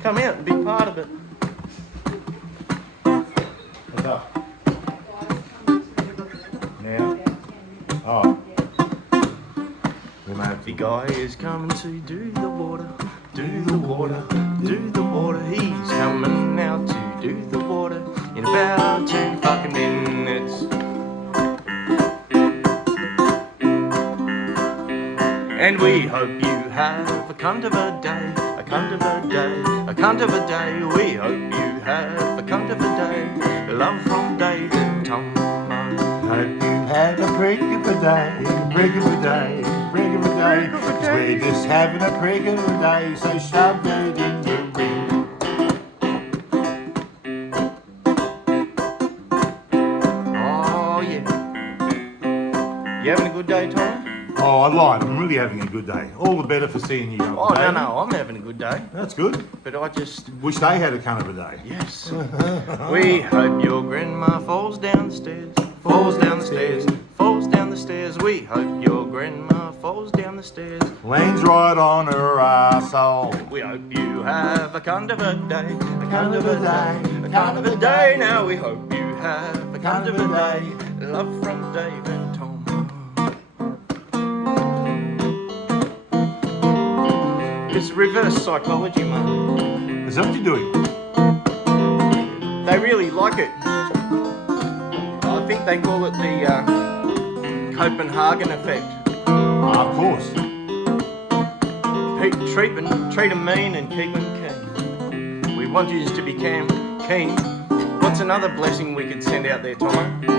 Come out and be part of it. What's up? Now? Oh. The guy is coming to do the water, do the water, do the water. He's coming now to do the water in about 2 fucking minutes. And we hope you have a cunt of a day, a cunt of a day, a cunt of a day. We hope you have a cunt of a day. Love from Dave and Tommo. Hope you had a prig of a day, a prig of a day, a prig of a day. 'Cause we're just having a prig of a day, so shove it in your ring. Oh yeah. You having a good day, Tommo? Oh, I lied. I'm really having a good day. All the better for seeing you. Oh no, I'm having a good day. That's good. But I just Wish they had a cunt of a day. yes. We hope your grandma falls down the stairs, falls down the stairs, falls down the stairs. We hope your grandma falls down the stairs. Lands right on her arsehole. We hope you have a cunt of a day, a cunt of a day, a cunt of a day. Now we hope you have a cunt of a day. Love from Dave and Tom. It's reverse psychology, mate. Is that what you're doing? They really like it. I think they call it the Copenhagen effect. Of course. Treat them mean and keep them keen. We want you to be keen. What's another blessing we could send out there, Tommo?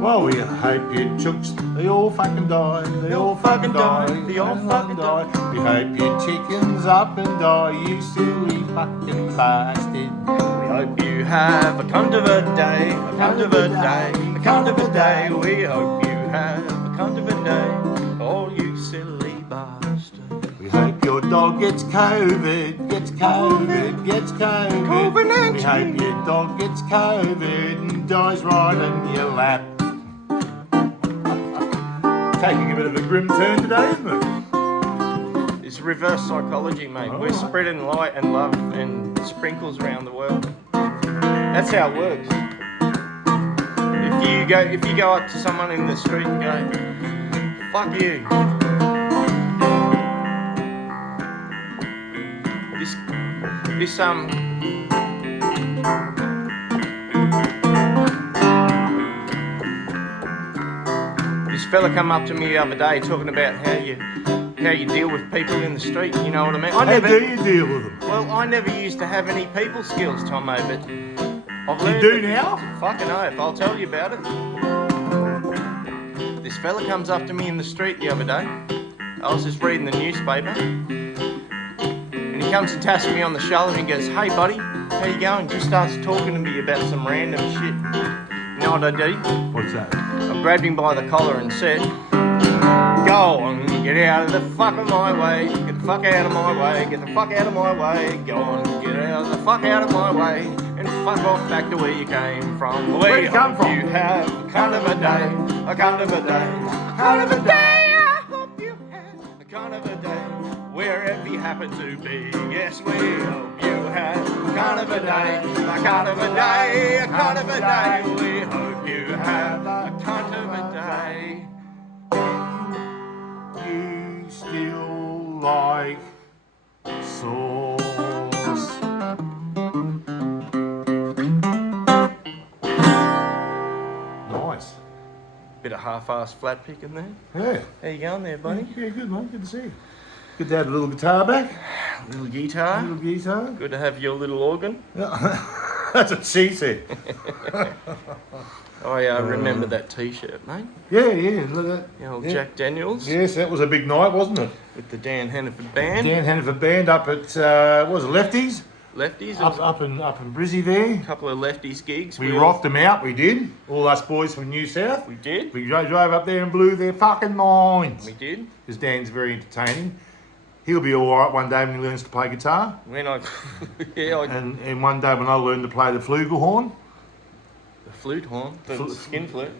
Well, we hope your chooks, they all fucking die, they all fucking die, they all fucking die. We hope your chickens up and die, you silly fucking bastard. We hope you have a cunt of a day, a cunt of a day, a cunt of a day. We hope you have a cunt of a day, all you silly bastard. We hope your dog gets COVID, gets COVID, gets COVID. COVID-19. We hope your dog gets COVID and dies right in your lap. Taking a bit of a grim turn today, isn't it? It's reverse psychology, mate. We're spreading light and love and sprinkles around the world. That's how it works. If you go up to someone in the street and go, fuck you. This fella come up to me the other day talking about how you deal with people in the street. You know what I mean? How do you deal with them? Well, I never used to have any people skills, Tommo, but I've learned. You do now? Fucking oath, I'll tell you about it. This fella comes up to me in the street the other day. I was just reading the newspaper, and he comes and taps me on the shoulder and he goes, "Hey buddy, how you going?" Just starts talking to me about some random shit. You know what I did? What's that? I grabbed him by the collar and said, "Go on, get out of the fuck of my way, get the fuck out of my way, get the fuck out of my way, go on, get out of the fuck out of my way, and fuck off back to where you came from." Where you come from? You have a kind of a day, a kind of a day, a kind of a day. I hope you have a kind of a day, wherever you happen to be. Yes, we hope you have a kind of a day, a kind of a day, a kind of a day. We hope you have a kind of a day. You still like sauce? Nice. Bit of half-assed flat pick in there. Yeah. How you going there, buddy? Yeah, good mate. Good to see you. Good to have a little guitar back. Little guitar. Little guitar. Good to have your little organ. Yeah. That's what she said. I remember that T-shirt, mate. Yeah, look at that. The old Yeah. Jack Daniels Yes, that was a big night, wasn't it? with the Dan Hannaford band. Dan Hannaford band up at what was it, Lefties? Lefties. Up in Brizzy there. A couple of Lefties gigs. We rocked them out, we did. All us boys from New South. We did. We drove up there and blew their fucking minds. We did. Because Dan's very entertaining. He'll be all right one day when he learns to play guitar. When I, And one day when I learn to play the flugelhorn. The flute horn, the skin flute.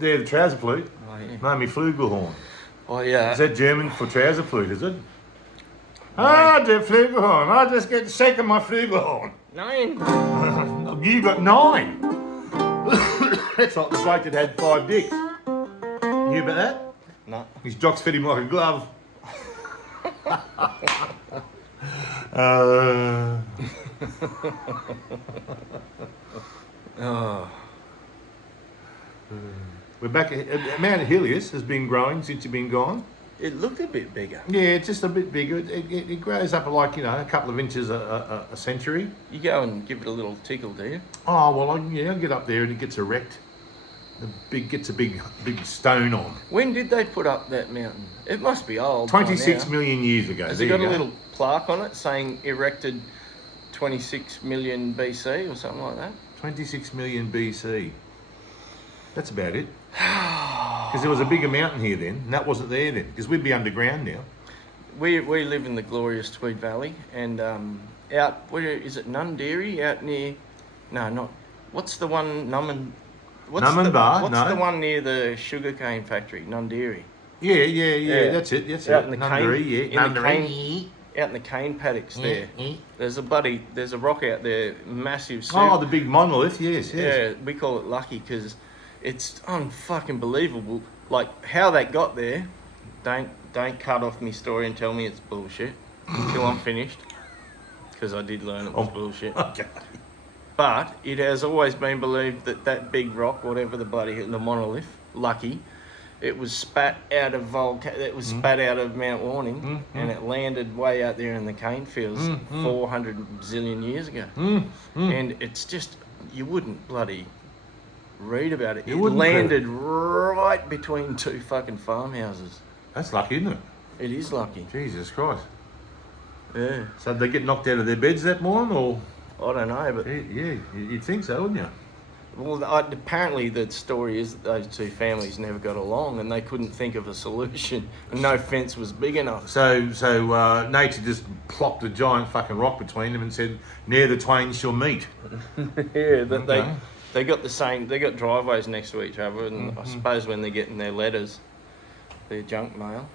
They're the trouser flute. Oh yeah. No, me flugelhorn. Oh yeah. Is that German for trouser flute, is it? Ah, der Flugelhorn. I just get sick of my Flugelhorn. 9. You got 9. That's like the bloke that had 5 dicks. You hear about that? No. His jocks fit him like a glove. Oh. We're back. Mount Helios has been growing since you've been gone. It looked a bit bigger. Yeah, it's just a bit bigger. It grows up like, a couple of inches a century. You go and give it a little tickle, do you? Oh, well, I get up there and it gets erect. Gets a big stone on. When did they put up that mountain? It must be old. 26 by now. million years ago. Has There it got you a go. little plaque on it saying erected 26 million BC or something like that? 26 million BC. That's about it. Because there was a bigger mountain here then, and that wasn't there then, because we'd be underground now. We live in the glorious Tweed Valley, and out where is it? Nundiri, out near. No, not. What's the one? Numbinbar, What's no. the one near the sugarcane factory? Nundiri. Yeah. That's it. Out in the Nundiri, cane- yeah. in the Nundiri. Out in the cane paddocks there. There's a rock out there, massive. Oh, the big monolith. Yes. Yeah, we call it lucky because it's unfucking believable. Like how they got there. Don't cut off me story and tell me it's bullshit until I'm finished, because I did learn it was bullshit. Okay. But it has always been believed that that big rock, whatever the monolith, lucky, it was spat out of spat out of Mount Warning, and it landed way out there in the cane fields 400 zillion years ago. And it's just, you wouldn't bloody read about it. It landed right between 2 fucking farmhouses. That's lucky, isn't it? It is lucky. Jesus Christ. Yeah. So did they get knocked out of their beds that morning, or? I don't know, but Yeah, you'd think so, wouldn't you? well, apparently the story is that those 2 families never got along, and they couldn't think of a solution, and no fence was big enough. So nature just plopped a giant fucking rock between them and said, "Ne'er the twain shall meet." Yeah, that Okay. they got the same. They got driveways next to each other, and I suppose when they're getting their letters, their junk mail,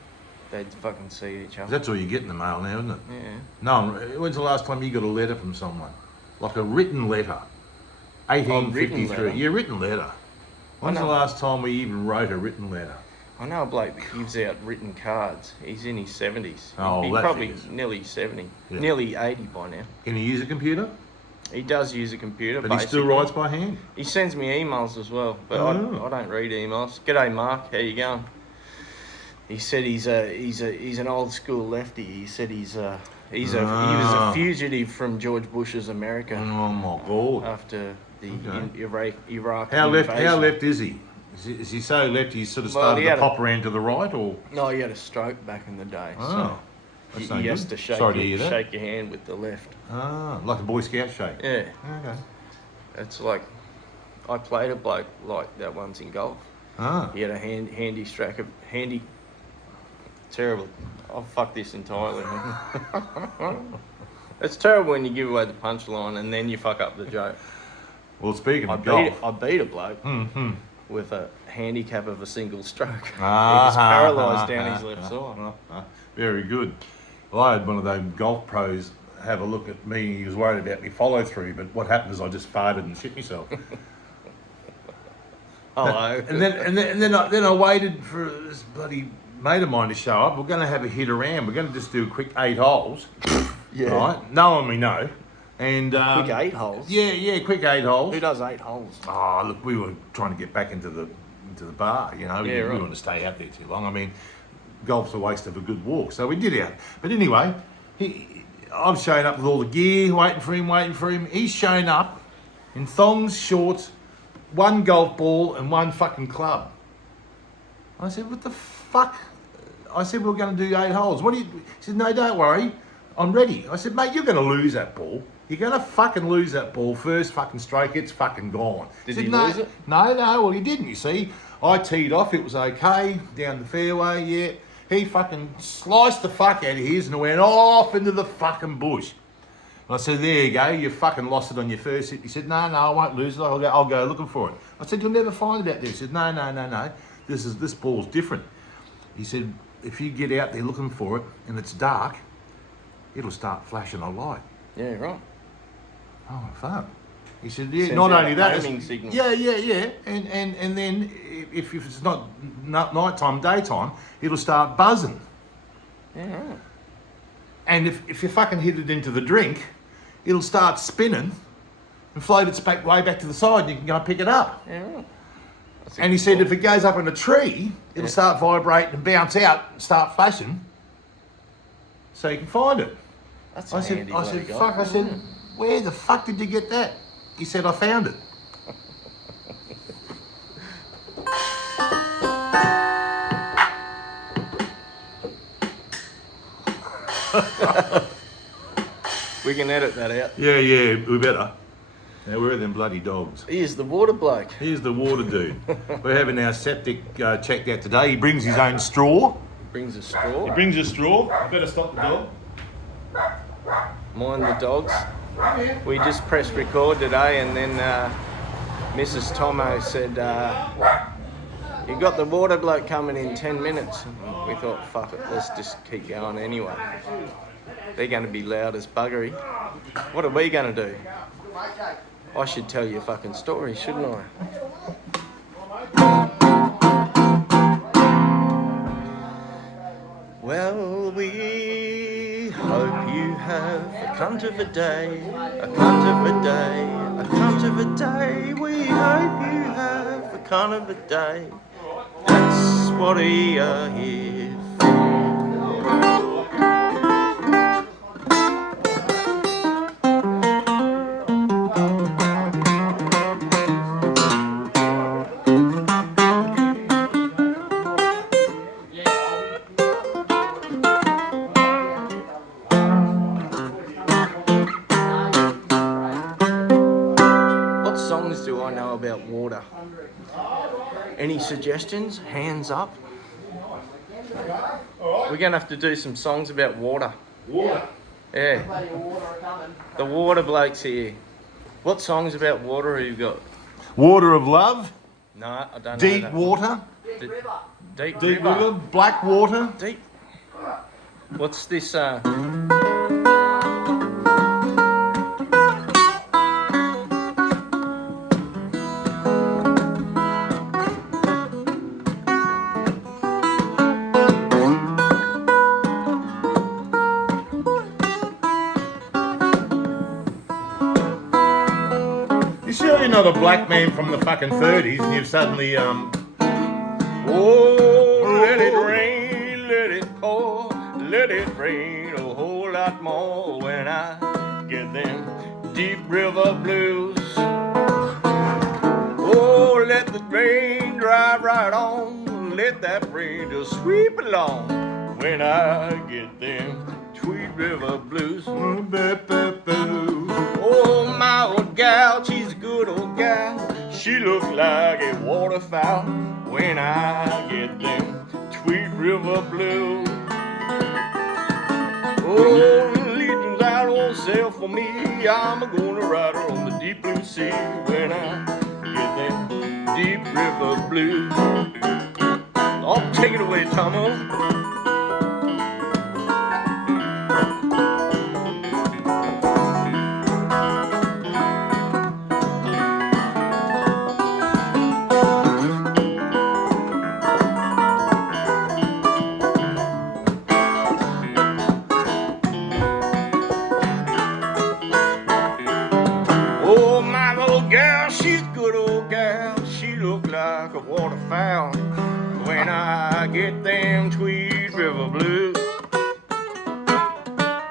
they'd fucking see each other. That's all you get in the mail now, isn't it? Yeah. No, when's the last time you got a letter from someone? Like a written letter? 1853. letter? Yeah, written letter. When's the know. last time we even wrote a written letter? I know a bloke that gives out written cards. He's in his 70s. Oh, He's that probably figures. nearly 70, Yeah. nearly 80 by now. Can you use a computer? He does use a computer, But he still basically. writes by hand. He sends me emails as well, but Oh. I don't read emails. G'day, Mark. How you going? He said he's an old school lefty. He said he was a fugitive from George Bush's America Oh my God. after the Okay. Iraq How invasion. left is he? Is he so left he's sort of Well, started he to had a- pop around to the right, or? No, he had a stroke back in the day. Oh, So that's he no has good. to Sorry to hear that. shake your hand with the left. Ah, like a Boy Scout shake. Yeah, Okay. it's like I played a bloke like that once in golf. Ah. He had a handy. Terrible. I'll fuck this entirely. It's terrible when you give away the punchline and then you fuck up the joke. Well, speaking I of golf. beat a bloke Mm-hmm. with a handicap of a single stroke. Ah, He was paralysed down his left side. Very good. Well, I had one of those golf pros have a look at me. He was worried about me follow through, but what happened is I just farted and shit myself. Hello. And then I waited for this bloody mate of mine to show up. We're going to have a hit around. We're going to just do a quick 8 holes. Yeah. Right? Knowing we know. And Quick 8 holes. Yeah, quick 8 holes. Who does 8 holes? Oh, look, we were trying to get back into the bar, you know. We Yeah, didn't right. want to stay out there too long. I mean, golf's a waste of a good walk, so we did out. But anyway, I've shown up with all the gear, waiting for him. He's shown up in thongs, shorts, one golf ball and one fucking club. I said, what the fuck? I said, we're going to do 8 holes. What do you... He said, no, don't worry. I'm ready. I said, mate, you're going to lose that ball. You're going to fucking lose that ball. First fucking stroke, it's fucking gone. Did said, he no, lose it? No, well, he didn't, you see. I teed off. It was okay. Down the fairway, yeah. He fucking sliced the fuck out of his and went off into the fucking bush. And I said, there you go. You fucking lost it on your first hit. He said, no, I won't lose it. I'll go looking for it. I said, you'll never find it out there. He said, no. This ball's different. He said, if you get out there looking for it and it's dark, it'll start flashing a light. Yeah, right. Oh, fuck. He said, yeah, Sends not out only a that. homing signal. Yeah. And then if it's not nighttime, daytime, it'll start buzzing. Yeah, right. And if you fucking hit it into the drink, it'll start spinning and float its back way back to the side and you can go and pick it up. Yeah, right. And he said if it goes up in a tree, it'll start vibrating and bounce out and start flashing so you can find it. That's I said, fuck, I said, where the fuck did you get that? He said, I found it. We can edit that out. Yeah, we better. Now, where are them bloody dogs? Here's the water bloke. Here's the water dude. We're having our septic checked out today. He brings his own straw. Brings a straw. He brings a straw. I better stop the dog. Mind the dogs. We just pressed record today and then Mrs. Tommo said, you got the water bloke coming in 10 minutes. And we thought, fuck it, let's just keep going anyway. They're going to be loud as buggery. What are we going to do? I should tell you a fucking story, shouldn't I? Well, we hope you have a cunt of a day, a cunt of a day, a cunt of a day. We hope you have a cunt of a day. That's what we are here for. What songs do I know about water? Any suggestions? Hands up. We're going to have to do some songs about water. Water. Yeah. The water bloke's here. What songs about water have you got? Water of love. No, I don't know. Deep that. water. Deep Deep river. river. Black water. Deep. What's this? You sure you're not a black man from the fucking 30s and you've suddenly, Oh, let it rain, let it pour, let it rain a whole lot more when I get them deep river blues. Oh, let the rain drive right on, let that rain just sweep along when I get them Tweed River blues. Oh, my old gal, she's a good old gal. She looks like a waterfowl when I get them Tweed River blues. Oh, Legion's out on sale for me. I'm gonna ride her on the deep blue sea when I get them Deep River blues. Oh, take it away, Tommo. Oh, my old gal, she's a good old gal. She look like a waterfowl when I get them Tweed River blues.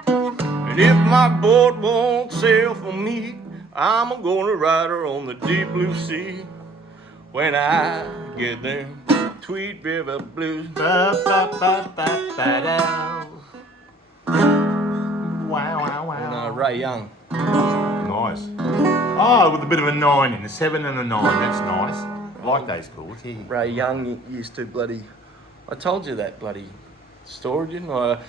And if my boat won't sail for me, I'm gonna ride her on the deep blue sea when I get them Tweed River blues. Ba, ba, ba, ba, ba, da. Wow, wow, wow. And Ray Young. Nice. Oh, with a bit of a 9 in, a 7 and a 9. That's nice. I like those chords. Yeah. Ray Young used to I told you that bloody story, didn't I?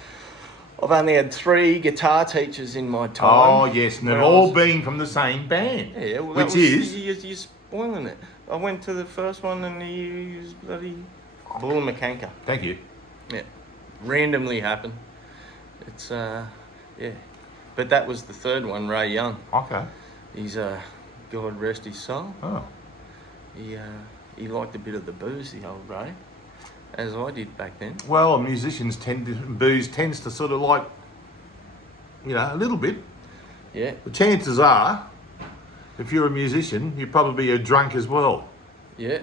I've only had 3 guitar teachers in my time. Oh, yes, and they've all been from the same band. Yeah, well, which is? You're spoiling it. I went to the first one and he was bloody Bull and McCanker. Thank you. Yeah. Randomly happened. It's, yeah. But that was the third one, Ray Young. Okay. He's, God rest his soul. Oh. He liked a bit of the booze, the old Ray, as I did back then. Well, musicians booze tends to sort of like, a little bit. Yeah. The chances are, if you're a musician, you're probably a drunk as well. Yeah.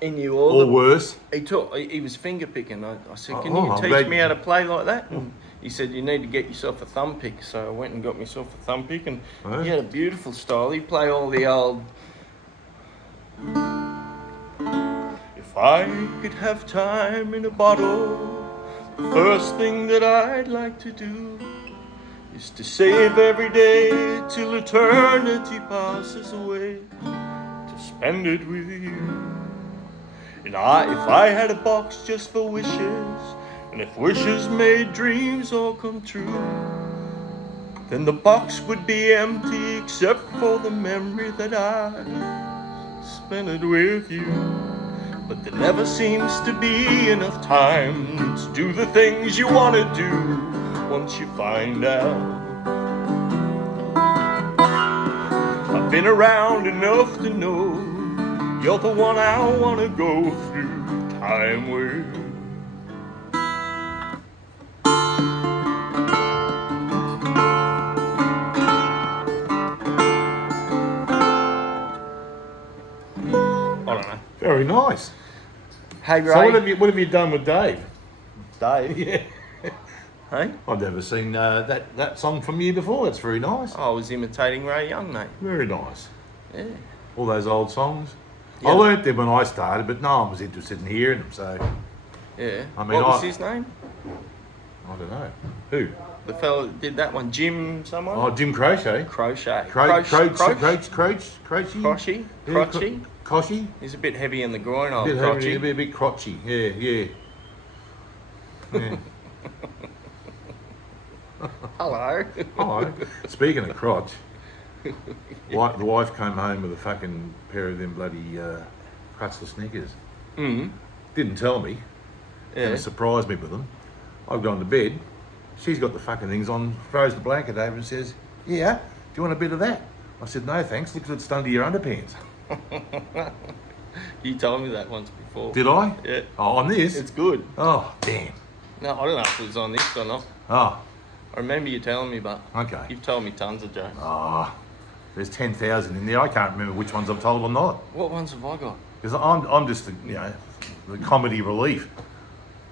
He knew Or worse. He was finger picking. I said, can Oh, you I'm teach glad- me how to play like that? And he said, you need to get yourself a thumb pick. So I went and got myself a thumb pick, and he had a beautiful style. He'd play all the old... If I could have time in a bottle, the first thing that I'd like to do is to save every day till eternity passes away, to spend it with you. And if I had a box just for wishes, and if wishes made dreams all come true, then the box would be empty except for the memory that I spent it with you. But there never seems to be enough time to do the things you want to do once you find out. I've been around enough to know you're the one I want to go through time with. I don't know. Very nice. Hey, Ray. So what have you done with Dave? Dave? Yeah. Hey? I've never seen that song from you before. That's very nice. I was imitating Ray Young, mate. Very nice. Yeah. All those old songs. Yeah. I learnt them when I started, but no one was interested in hearing them, so Yeah. I mean, what was his name? I don't know. Who? The fella that did that one, Jim someone? Oh, Jim Crochet. Crochet. Crochy? Crotchy? Yeah, Crotchy? Crotchy? He's a bit heavy in the groin, old A bit Crotchy. heavy, a bit crotchy. Yeah. Yeah. Hello. Hello. Speaking of crotch, the wife came home with a fucking pair of them bloody crotchless Snickers. Mm. Didn't tell me. Yeah. And surprised me with them. I've gone to bed. She's got the fucking things on, throws the blanket over and says, yeah, do you want a bit of that? I said, no thanks, look, it's under your underpants. You told me that once before. Did I? Yeah. Oh, on this? It's good. Oh, damn. No, I don't know if it was on this or not. Oh, I remember you telling me, but okay. you've told me tons of jokes. Oh, there's 10,000 in there. I can't remember which ones I've told or not. What ones have I got? Because I'm just, the comedy relief.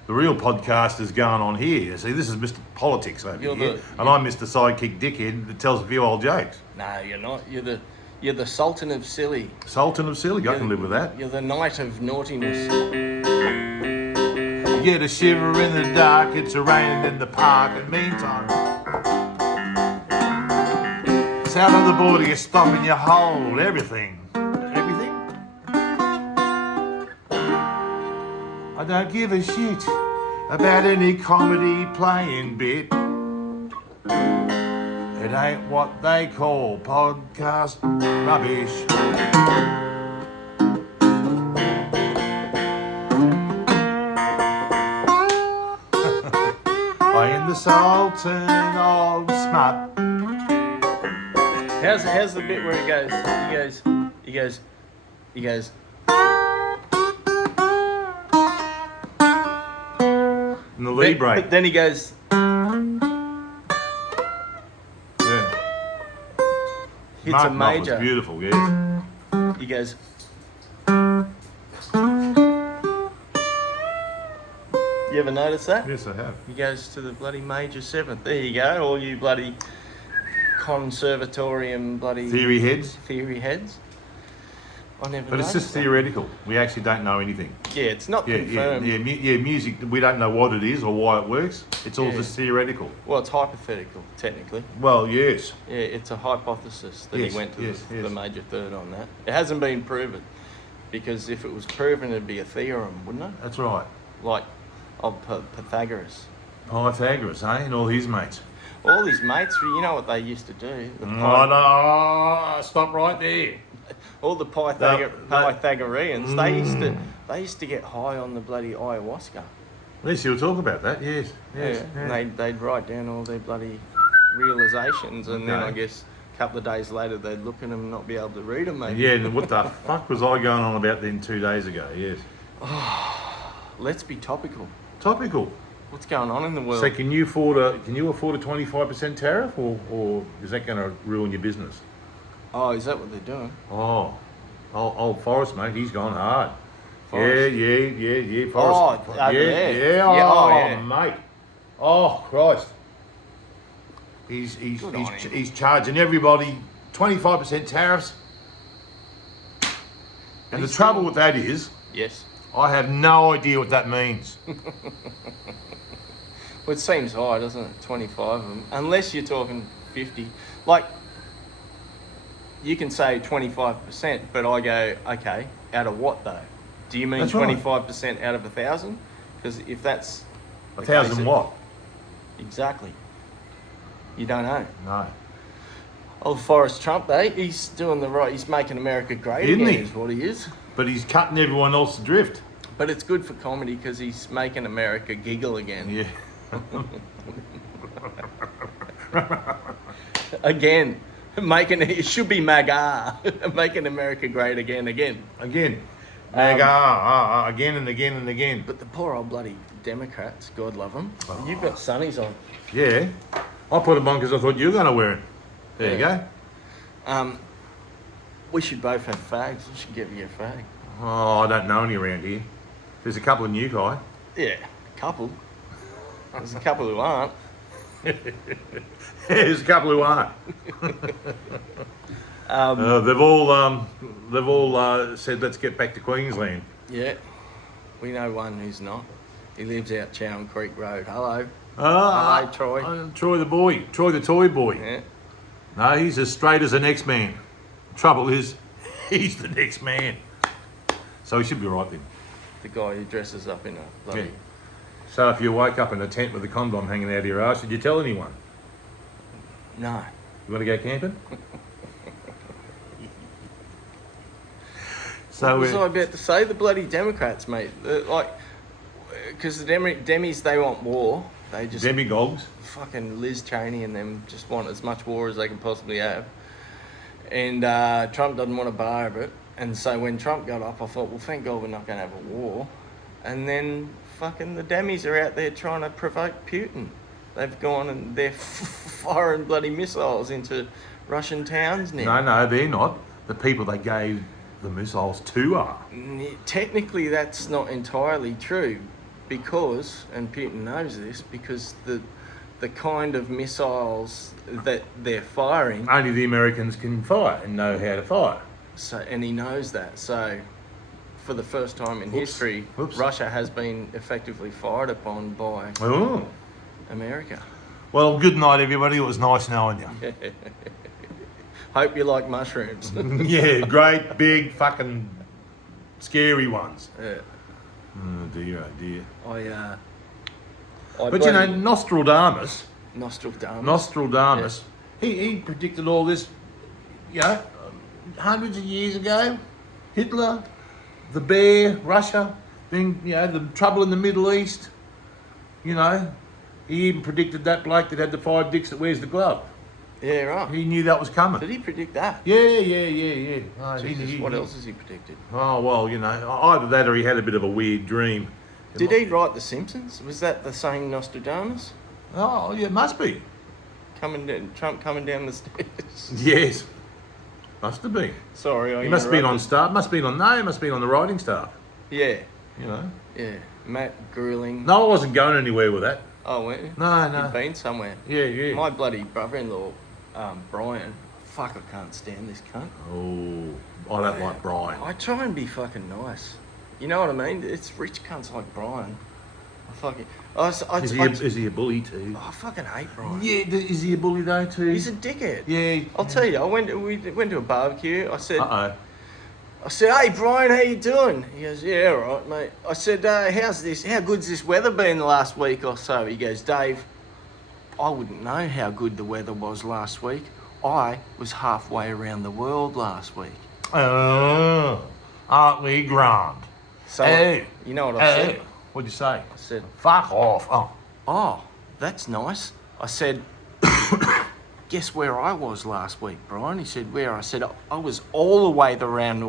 The real podcast is going on here. You see, this is Mr. Politics over here, and I'm Mr. Sidekick Dickhead that tells a few old jokes. No, you're not. You're the Sultan of Silly. Sultan of Silly, I can live with that. You're the Knight of Naughtiness. You get a shiver in the dark, it's raining in the park, and meantime, south of the border, you're stopping your hold, everything. Everything? I don't give a shit about any comedy playing bit. It ain't what they call podcast rubbish. I am the Sultan of Smut. How's the bit where he goes? He goes. In the lead break. But then he goes. Yeah. Hits Mark a major. Knopfler's beautiful, yes. He goes. You ever notice that? Yes, I have. He goes to the bloody major seventh. There you go, all you bloody conservatorium bloody Theory heads. Theory heads. I never. But it's just theoretical. We actually don't know anything. Yeah, it's not confirmed. Music. We don't know what it is or why it works. It's all just theoretical. Well, it's hypothetical, technically. Well, yes. Yeah, it's a hypothesis that Yes, he went to yes. the major third on that. It hasn't been proven, because if it was proven, it'd be a theorem, wouldn't it? That's right. Like of Pythagoras. Pythagoras, eh? And all his mates. All these mates, you know what they used to do? No, stop right there. All the Pythagoreans, they used to get high on the bloody ayahuasca. Yes, you'll talk about that. Yes, yes. Yeah. And they'd write down all their bloody realizations, and then I guess a couple of days later they'd look at them and not be able to read them, maybe. Yeah, and what the fuck was I going on about then 2 days ago? Yes. Let's be topical. Topical. What's going on in the world? So can you afford a 25% tariff, or is that going to ruin your business? Oh, is that what they're doing? Oh, old Forrest, mate, he's gone hard. Forrest? Yeah, Forrest. Oh, over there. Yeah, Yeah, mate. Oh, Christ. He's Good on him. he's charging everybody 25% tariffs. And the trouble with that is, Yes. I have no idea what that means. Well, it seems high, doesn't it? 25 of them. Unless you're talking 50. Like, you can say 25%, but I go, okay, out of what though? Do you mean That's right. 25% out of 1,000? Because if that's... the 1,000 case, what? Exactly. You don't know. No. Old Forrest Trump, he's doing the right. He's making America great Isn't again, he? is what he is. But he's cutting everyone else adrift. But it's good for comedy because he's making America giggle again. Yeah. Again. It should be MAGA. Making America great again. Again. Again and again and again. But the poor old bloody Democrats, God love them. You've got sunnies on. Yeah. I put them on because I thought you were going to wear it. There you go. We should both have fags. I should give you a fag. Oh, I don't know any around here. There's a couple of new guys. Yeah, a couple. There's a couple who aren't. There's a couple who aren't. They've all said let's get back to Queensland. Yeah, we know one who's not. He lives out Chowan Creek Road. Hello. Hello, Troy. Troy the boy. Troy the toy boy. Yeah. No, he's as straight as the next man. Trouble is, he's the next man. So he should be right then. The guy who dresses up in a bloody... Yeah. So if you woke up in a tent with a condom hanging out of your ass, did you tell anyone? No. You want to go camping? What was I about to say? The bloody Democrats, mate. Because the Demis, they want war. They just... Demagogues. Fucking Liz Cheney and them just want as much war as they can possibly have. And Trump doesn't want to bar of it. And so when Trump got up, I thought, well, thank God we're not going to have a war. And then fucking the Demis are out there trying to provoke Putin. They've gone and they're firing bloody missiles into Russian towns now. No, they're not. The people they gave the missiles to are. Technically, that's not entirely true because, and Putin knows this, because the kind of missiles that they're firing... Only the Americans can fire and know how to fire. So, and he knows that. So, for the first time in history, Russia has been effectively fired upon by America. Well, good night, everybody. It was nice knowing you. Hope you like mushrooms. Yeah, great, big, fucking scary ones. Yeah. Oh dear, oh dear. But you know, Nostradamus, Nostradamus. he predicted all this, you know, hundreds of years ago. Hitler, the bear, Russia, then, you know, the trouble in the Middle East. You know, he even predicted that bloke that had the 5 dicks that wears the glove. Yeah, right. He knew that was coming. Did he predict that? Yeah. Oh, Jesus, what else has he predicted? Oh, well, you know, either that or he had a bit of a weird dream. Did he write The Simpsons? Was that the same Nostradamus? Oh, yeah, it must be. Trump coming down the stairs. Yes. Must have been. Sorry, He must have been on staff. Must have been on the writing staff. Yeah. You know. Yeah. Matt Grueling. No, I wasn't going anywhere with that. Oh, weren't you? No. You'd been somewhere. Yeah. My bloody brother-in-law Brian. Fuck, I can't stand this cunt. Oh, I don't like Brian. I try and be fucking nice. You know what I mean? It's rich cunts like Brian. I fucking... Is he a bully too? I fucking hate Brian. Yeah, is he a bully though too? He's a dickhead. Yeah. I'll tell you, we went to a barbecue. I said, Uh-oh. hey Brian, how you doing? He goes, yeah, all right, mate. I said, how good's this weather been the last week or so? He goes, Dave, I wouldn't know how good the weather was last week. I was halfway around the world last week. Oh, aren't we grand? So, you know what I said? What'd you say? I said, fuck off. oh, that's nice. I said, guess where I was last week, Brian? He said, where? I said, I was all the way around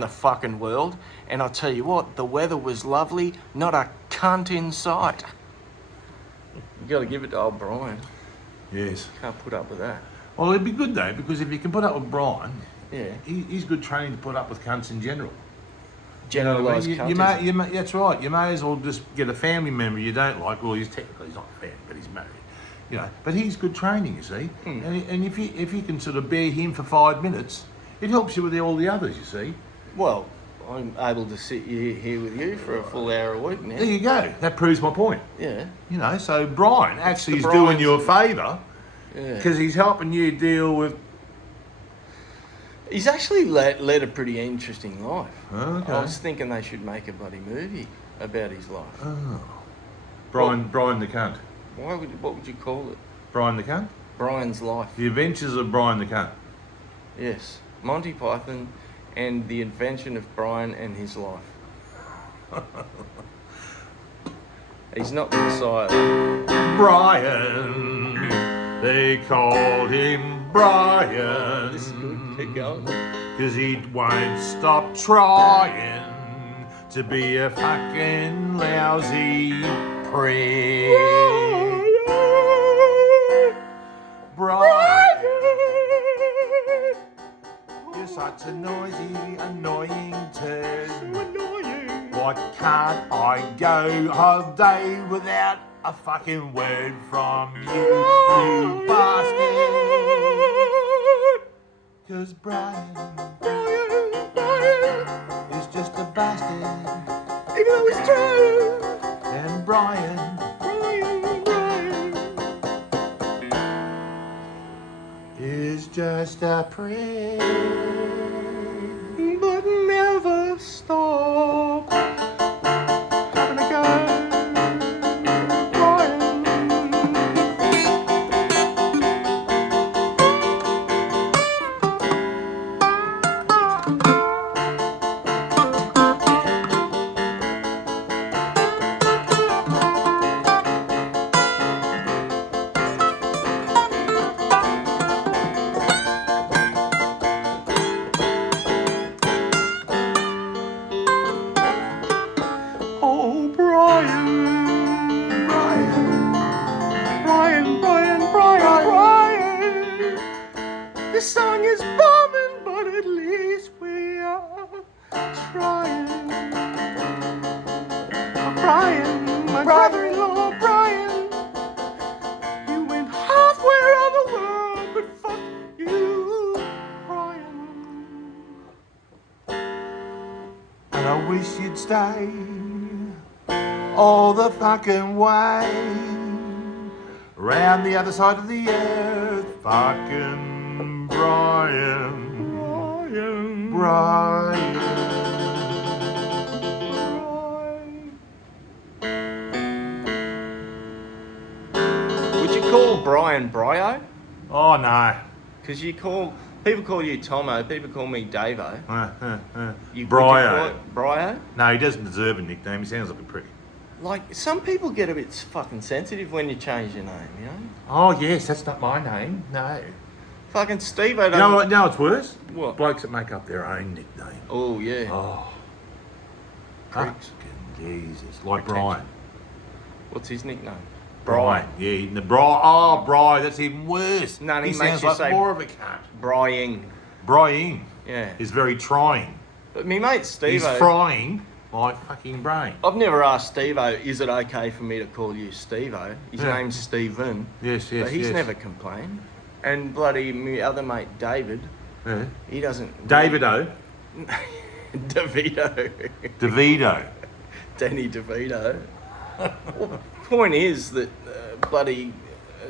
the fucking world, and I'll tell you what, the weather was lovely, not a cunt in sight. You got to give it to old Brian. Yes. Can't put up with that. Well, it'd be good though, because if you can put up with Brian, Yeah. he's good training to put up with cunts in general. Generalised you may, that's right. You may as well just get a family member you don't like. Well, he's not a family, but he's married. You know, but he's good training, you see. And if you can sort of bear him for 5 minutes, it helps you with all the others, you see. Well, I'm able to sit here with you for a full hour a week now. There you go. That proves my point. Yeah. You know, so Brian actually is Brian's- doing you a favour Yeah. because he's helping you deal with. He's actually led a pretty interesting life. Okay. I was thinking they should make a bloody movie about his life. Brian the cunt. What would you call it? Brian the cunt. Brian's life. The Adventures of Brian the cunt. Yes. Monty Python and the invention of Brian and his life. He's not the Messiah. Brian. They called him Brian. This is good. Keep going. Cause he won't stop trying to be a fucking lousy prick. Brian, you're such a noisy, annoying turd. Why can't I go a day without a fucking word from you, you bastard? Cause Brian is just a bastard, Even though it's true. and Brian is just a prick. But never stop having a go, Brian. Oh, Brian, Brian. This song is bombing, but at least we are trying. Brian, my brother-in-law, Brian. You went halfway around the world, but fuck you, Brian. And I wish you'd stay all the fucking way round the other side of the earth. Fucking Brian. Would you call Brian Brio? Oh no. Because people call you Tommo, people call me Davo. Would you call Brio. it Brio? No, he doesn't deserve a nickname. He sounds like a prick. Like, some people get a bit fucking sensitive when you change your name, you know? Oh yes, that's not my name. No. Fucking Steve-O You know what? No, it's worse. What? Blokes that make up their own nickname. Oh, yeah. Oh. Pricks. Fucking Jesus. Like Brian. What's his nickname? Brian. Yeah, the Brian. Oh, Brian. That's even worse. No, he he makes sounds you like say more of a cunt. Brian. Brian Yeah. is very trying. But me mate He's Steve-O... frying my fucking brain. I've never asked Steve-O, is it okay for me to call you Steve-O? His Yeah. name's Stephen. Yes, yes, But he's yes. never complained. And bloody my other mate, David, Yeah. he doesn't... David-O. DeVito. DeVito. Danny DeVito. Well, point is that bloody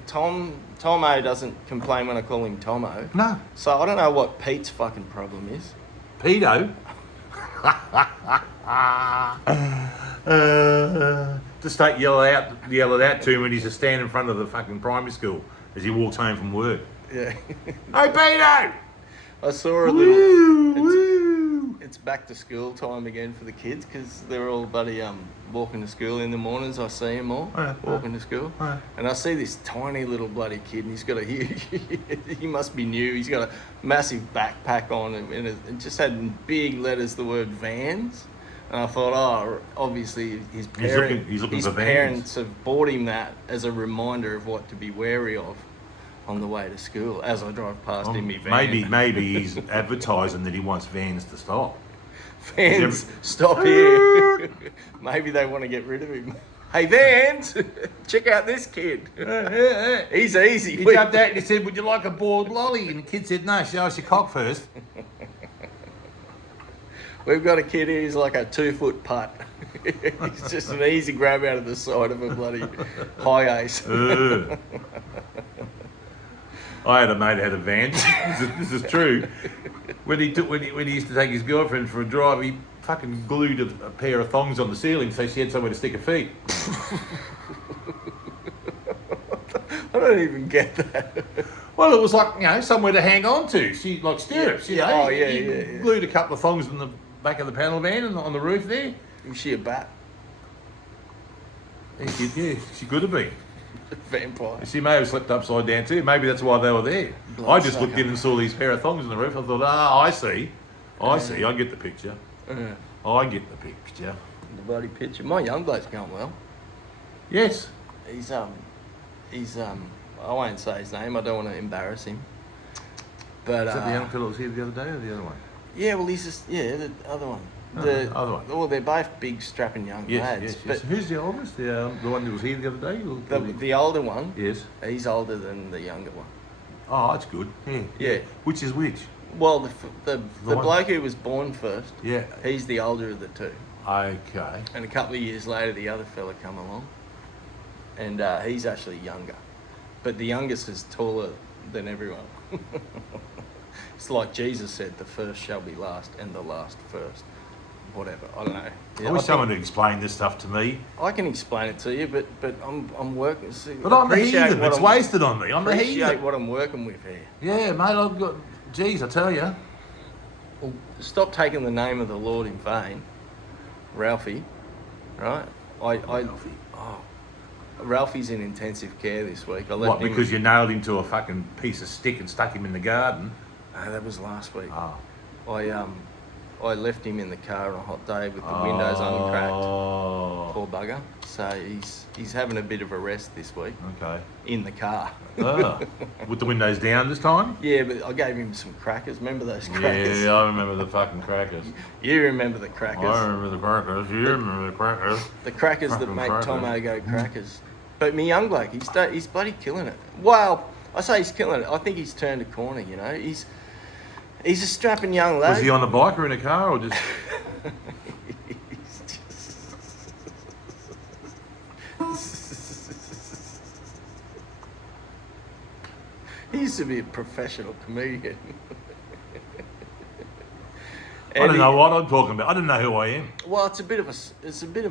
Tommo doesn't complain when I call him Tommo. No. So I don't know what Pete's fucking problem is. Pedo. Just don't yell it out to him when he's just standing in front of the fucking primary school as he walks home from work. Yeah. Hey, Pedo! I saw a Woo, little... woo. It's back to school time again for the kids because they're all bloody walking to school in the mornings. I see them all walking to school, and I see this tiny little bloody kid, and he's got a huge. He must be new. He's got a massive backpack on, and it just had in big letters the word Vans. And I thought, oh, obviously his looking for Vans. parents have bought him that as a reminder of what to be wary of on the way to school as I drive past in my van. Maybe he's advertising that he wants Vans to stop. Vans, stop here. Maybe they want to get rid of him. Hey, Vans, check out this kid. He's easy. He jumped out and he said, would you like a boiled lolly? And the kid said, no, show us your cock first. We've got a kid who's like a 2-foot putt. He's just an easy grab out of the side of a bloody high ace. I had a mate who had a van. This is true. When he used to take his girlfriend for a drive, he fucking glued a pair of thongs on the ceiling so she had somewhere to stick her feet. I don't even get that. Well, it was like, somewhere to hang on to. She like stirrups, Yeah. Oh, yeah, He yeah. glued a couple of thongs on the back of the panel van and on the roof there. Was she a bat? Yeah, she could have been. Vampire. She may have slept upside down too. Maybe that's why they were there. I just looked in and saw these pair of thongs on the roof. I thought, I see. I get the picture. I get the picture. The bloody picture. My young bloke's going well. Yes. He's I won't say his name. I don't want to embarrass him. But Is that the young fellow that was here the other day or the other one? yeah, well, he's just the other one. Oh, The other one. Well, they're both big, strapping young lads. Yes. But Who's the oldest? The one that was here the other day? the older one, Yes. he's older than the younger one. Oh, that's good. Yeah. Which is which? Well, the one- bloke who was born first, Yeah. he's the older of the two. Okay. And a couple of years later, the other fella come along, and he's actually younger. But the youngest is taller than everyone. It's like Jesus said, the first shall be last and the last first. Whatever, I don't know. Yeah, I wish think someone would explain this stuff to me. I can explain it to you, but I'm working. See, But I'm the appreciate heathen. what It's I'm- wasted on me. I'm the Appreciate heathen. what I'm working with here. Yeah, mate, I've got... Geez, I tell you. Well, stop taking the name of the Lord in vain, Ralphie. Right? Ralphie. Ralphie's in intensive care this week. I What, left him. because you nailed him to a fucking piece of stick and stuck him in the garden? No, that was last week. Oh. I left him in the car on a hot day with the windows uncracked. Oh. Poor bugger. So he's having a bit of a rest this week Okay. in the car. With the windows down this time? Yeah, but I gave him some crackers. Remember those crackers? Yeah, I remember the fucking crackers. You remember the crackers. I remember the crackers. You remember the crackers. The crackers that Fucking make crackers. Tommo go crackers. But me young bloke, he's bloody killing it. Well, I say he's killing it. I think he's turned a corner, He's a strapping young lad. Was he on a bike or in a car or just... He used to be a professional comedian. I don't know what I'm talking about. I don't know who I am. Well, it's a bit of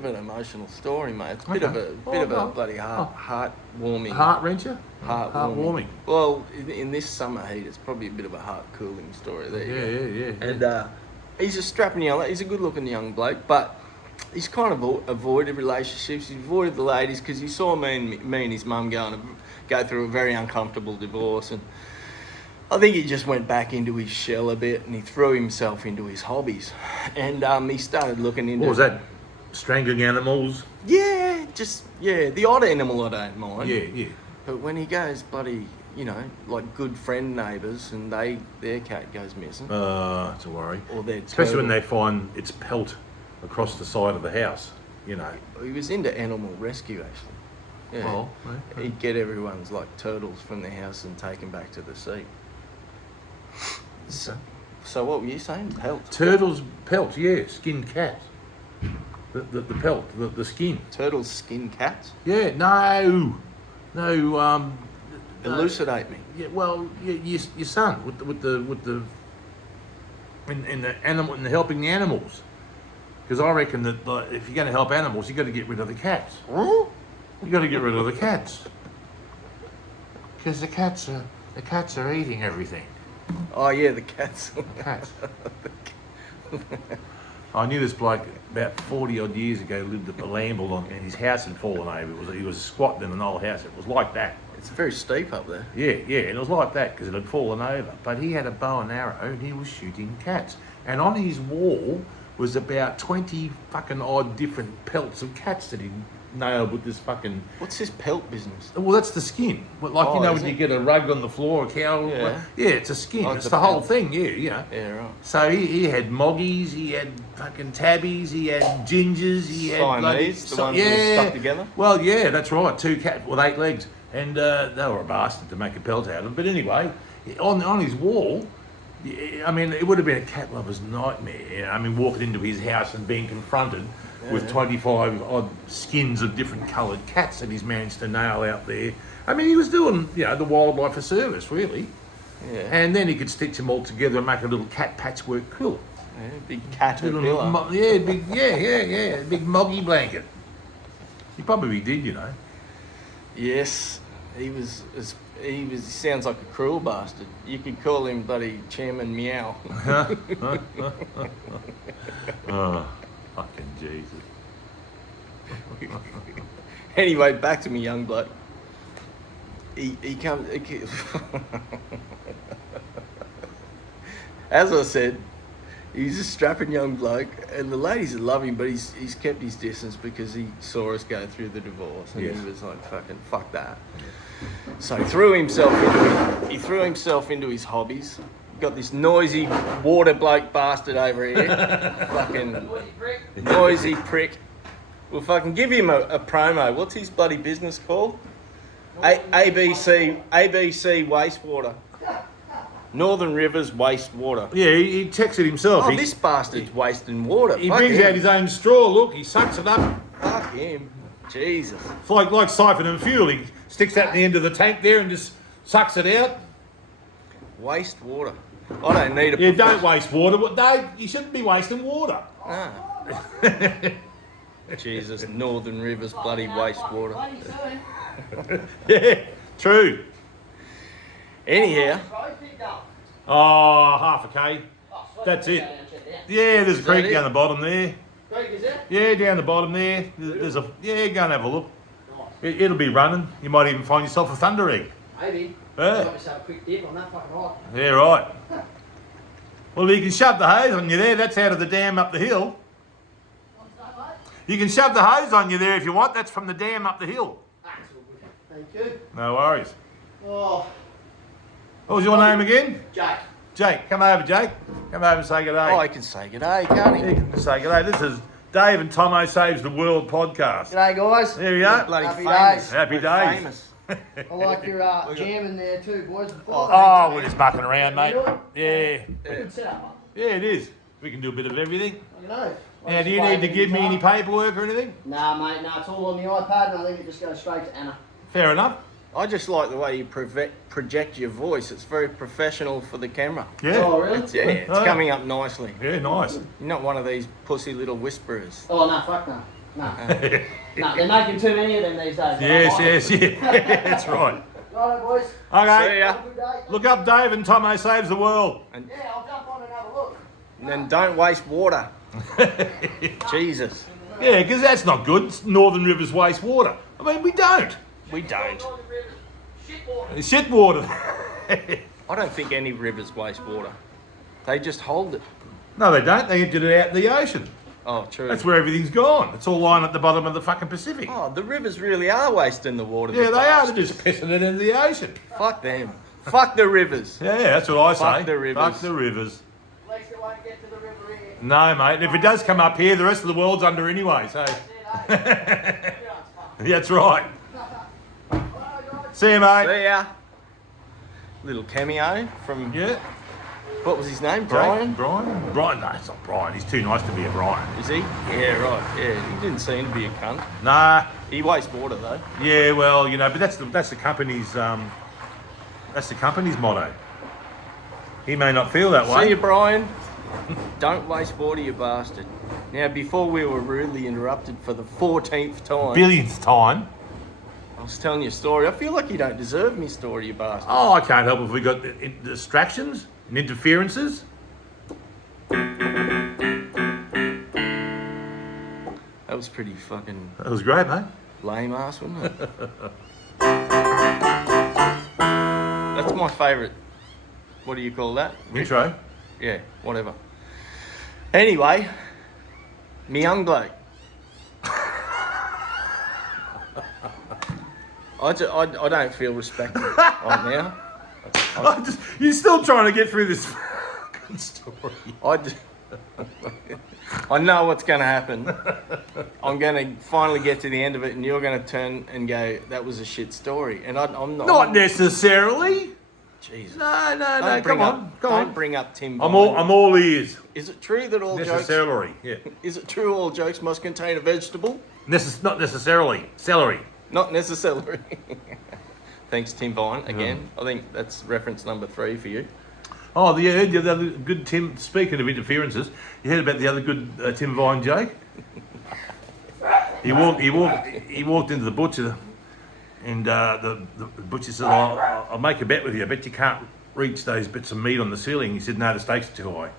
an emotional story, mate. It's a bit Okay. of a bloody heartwarming. Heart-wrencher? Heartwarming. Well, in this summer heat, it's probably a bit of a heart-cooling story. There you go. Yeah. And he's a strapping young. He's a good-looking young bloke, but he's kind of avoided relationships. He's avoided the ladies because he saw me and his mum go through a very uncomfortable divorce, and I think he just went back into his shell a bit, and he threw himself into his hobbies, and he started looking into. What was that? Strangling animals? Yeah, the odd animal I don't mind. Yeah. But when he goes bloody, like good friend neighbours, and their cat goes missing, It's a worry. or their Especially when turtle. they find its pelt across the side of the house, you know. He was into animal rescue, actually. Yeah. Well, He'd get everyone's like turtles from their house and take them back to the sea. So what were you saying? Pelt. turtles' pelts, yeah, skinned cats. The pelt, the skin. Turtles skin cats? Yeah, no. Elucidate me. Yeah, well, your son with the in the animal and helping the animals, because I reckon that like, if you're going to help animals, you got to get rid of the cats. You got to get rid of the cats, because the cats are eating everything. Oh yeah, the cats. Cats. I knew this bloke about 40 odd years ago lived at Lamble and his house had fallen over. He was squatting in an old house. It was like that. It's very steep up there. Yeah, and it was like that because it had fallen over. But he had a bow and arrow and he was shooting cats. And on his wall was about 20 fucking odd different pelts of cats that he nailed with this fucking... What's this pelt business? Well, that's the skin. Like, you know, when you get a rug on the floor, a cow... Yeah. Yeah, it's a skin. Like it's the the whole pelt. thing, yeah. Yeah, right. So he had moggies, he had fucking tabbies, he had gingers, he had... Siamese, the ones that are stuck together? Well, yeah, that's right. 2 cats with 8 legs. And they were a bastard to make a pelt out of them. But anyway, on his wall... I mean, it would have been a cat lover's nightmare. I mean, walking into his house and being confronted with 25 odd skins of different coloured cats that he's managed to nail out there. I mean, he was doing, the wildlife a service, really. Yeah. And then he could stitch them all together and make a little cat patchwork quilt. Yeah, big caterpillar. Big moggy blanket. He probably did, you know. Yes, he sounds like a cruel bastard. You could call him bloody Chairman Meow. Oh, fucking Jesus. Anyway, back to me young bloke. He comes... As I said, he's a strapping young bloke, and the ladies love him, but he's kept his distance because he saw us go through the divorce, and Yes. he was like, fucking fuck that. So he threw himself into his hobbies. Got this noisy water bloke bastard over here. Fucking noisy prick. We'll fucking give him a promo. What's his bloody business called? ABC Wastewater. Northern Rivers Wastewater. Yeah, he texted himself. Oh, this bastard's wasting water. He Fuck brings him. out his own straw, look, he sucks it up. Fuck him. Jesus. It's like siphoning fuel. He sticks that in the end of the tank there and just sucks it out. Waste water. I don't need a... Yeah, don't waste water. But Dave, you shouldn't be wasting water. Ah. Jesus, Northern Rivers bloody wastewater. Yeah, true. Anyhow, Oh, half a K. That's it. Yeah, there's a creek it? down the bottom there. Creek, is it? Yeah, down the bottom there. There's a... Yeah, go and have a look. It'll be running. You might even find yourself a thunder egg. Maybe. Yeah. Might just have a quick dip on that fucking rock. Yeah, right. Well, you can shove the hose on you there. That's out of the dam up the hill. What's that, mate? You can shove the hose on you there if you want. That's from the dam up the hill. That's all good. Thank you. No worries. Oh, What was your name again? Jake. Jake. Come over, Jake. Come over and say good day. oh, he can say good day, can't he? You can say good day. This is Dave and Tommo Saves the World podcast. G'day, guys. There you We're go. bloody Happy famous. days. Happy We're days. Famous. I like your jam in there too, boys. Oh, we're just mucking around, mate. Yeah. Good setup, Yeah, it is. We can do a bit of everything. mate. You know. Now, do you need to give me any paperwork or anything? Nah, mate. Nah, it's all on the iPad, and I think it just goes straight to Anna. Fair enough. I just like the way you project your voice. It's very professional for the camera. Yeah. Oh, really? Yeah, it's Oh. coming up nicely. Yeah, nice. You're not one of these pussy little whisperers. Oh, no, fuck no. Nah. Nah, they're making too many of them these days. Yes, yeah. That's right. Righto, boys. See Okay. ya. Have a good day. Look up Dave and Tommo Saves the World. Yeah, I'll jump on and have a look. And then don't waste water. Jesus. Yeah, because that's not good. It's Northern Rivers waste water. I mean, we don't. We don't. Shit water. It's shit water. I don't think any rivers waste water. They just hold it. No, they don't. They emptied it out in the ocean. Oh, true. That's where everything's gone. It's all lying at the bottom of the fucking Pacific. Oh, the rivers really are wasting the water. Yeah, the they are. They're bastards. just pissing it into the ocean. Fuck them. Fuck the rivers. Yeah, that's what I say. Fuck the rivers. Fuck the rivers. At least it won't get to the river here. No, mate. If it does come up here, the rest of the world's under anyway, so... That's right. See you, mate. See ya. Little cameo from... Yeah. What was his name? Brian? Brian? Brian? No, it's not Brian. He's too nice to be a Brian. Is he? Yeah, right. Yeah, he didn't seem to be a cunt. Nah. He wastes water though. Yeah, well, you know, but that's the company's motto. He may not feel that way. See you, Brian. Don't waste water, you bastard. Now, before we were rudely interrupted for the 14th time, Billionth time. I was telling you a story. I feel like you don't deserve me story, you bastard. Oh, I can't help if we got distractions and interferences. That was pretty fucking That was great, mate. lame ass, wasn't it? That's my favourite. What do you call that? Intro. Yeah, whatever. Anyway, me young bloke. I don't feel respected right now. You're still trying to get through this fucking story. I know what's going to happen. I'm going to finally get to the end of it, and you're going to turn and go, "That was a shit story." And I'm not. Not necessarily. Jesus. No. Don't Come on. Don't bring up Tim. I'm all ears. Is it true that all jokes? Necessarily. Yeah. Is it true all jokes must contain a vegetable? Not necessarily. Celery. Not necessarily. Thanks, Tim Vine. Again, I think that's reference number 3 for you. Oh, you heard the other good Tim. Speaking of interferences, you heard about the other good Tim Vine joke. He walked into the butcher, and the butcher said, "I'll make a bet with you. I bet you can't reach those bits of meat on the ceiling." He said, "No, the stakes are too high."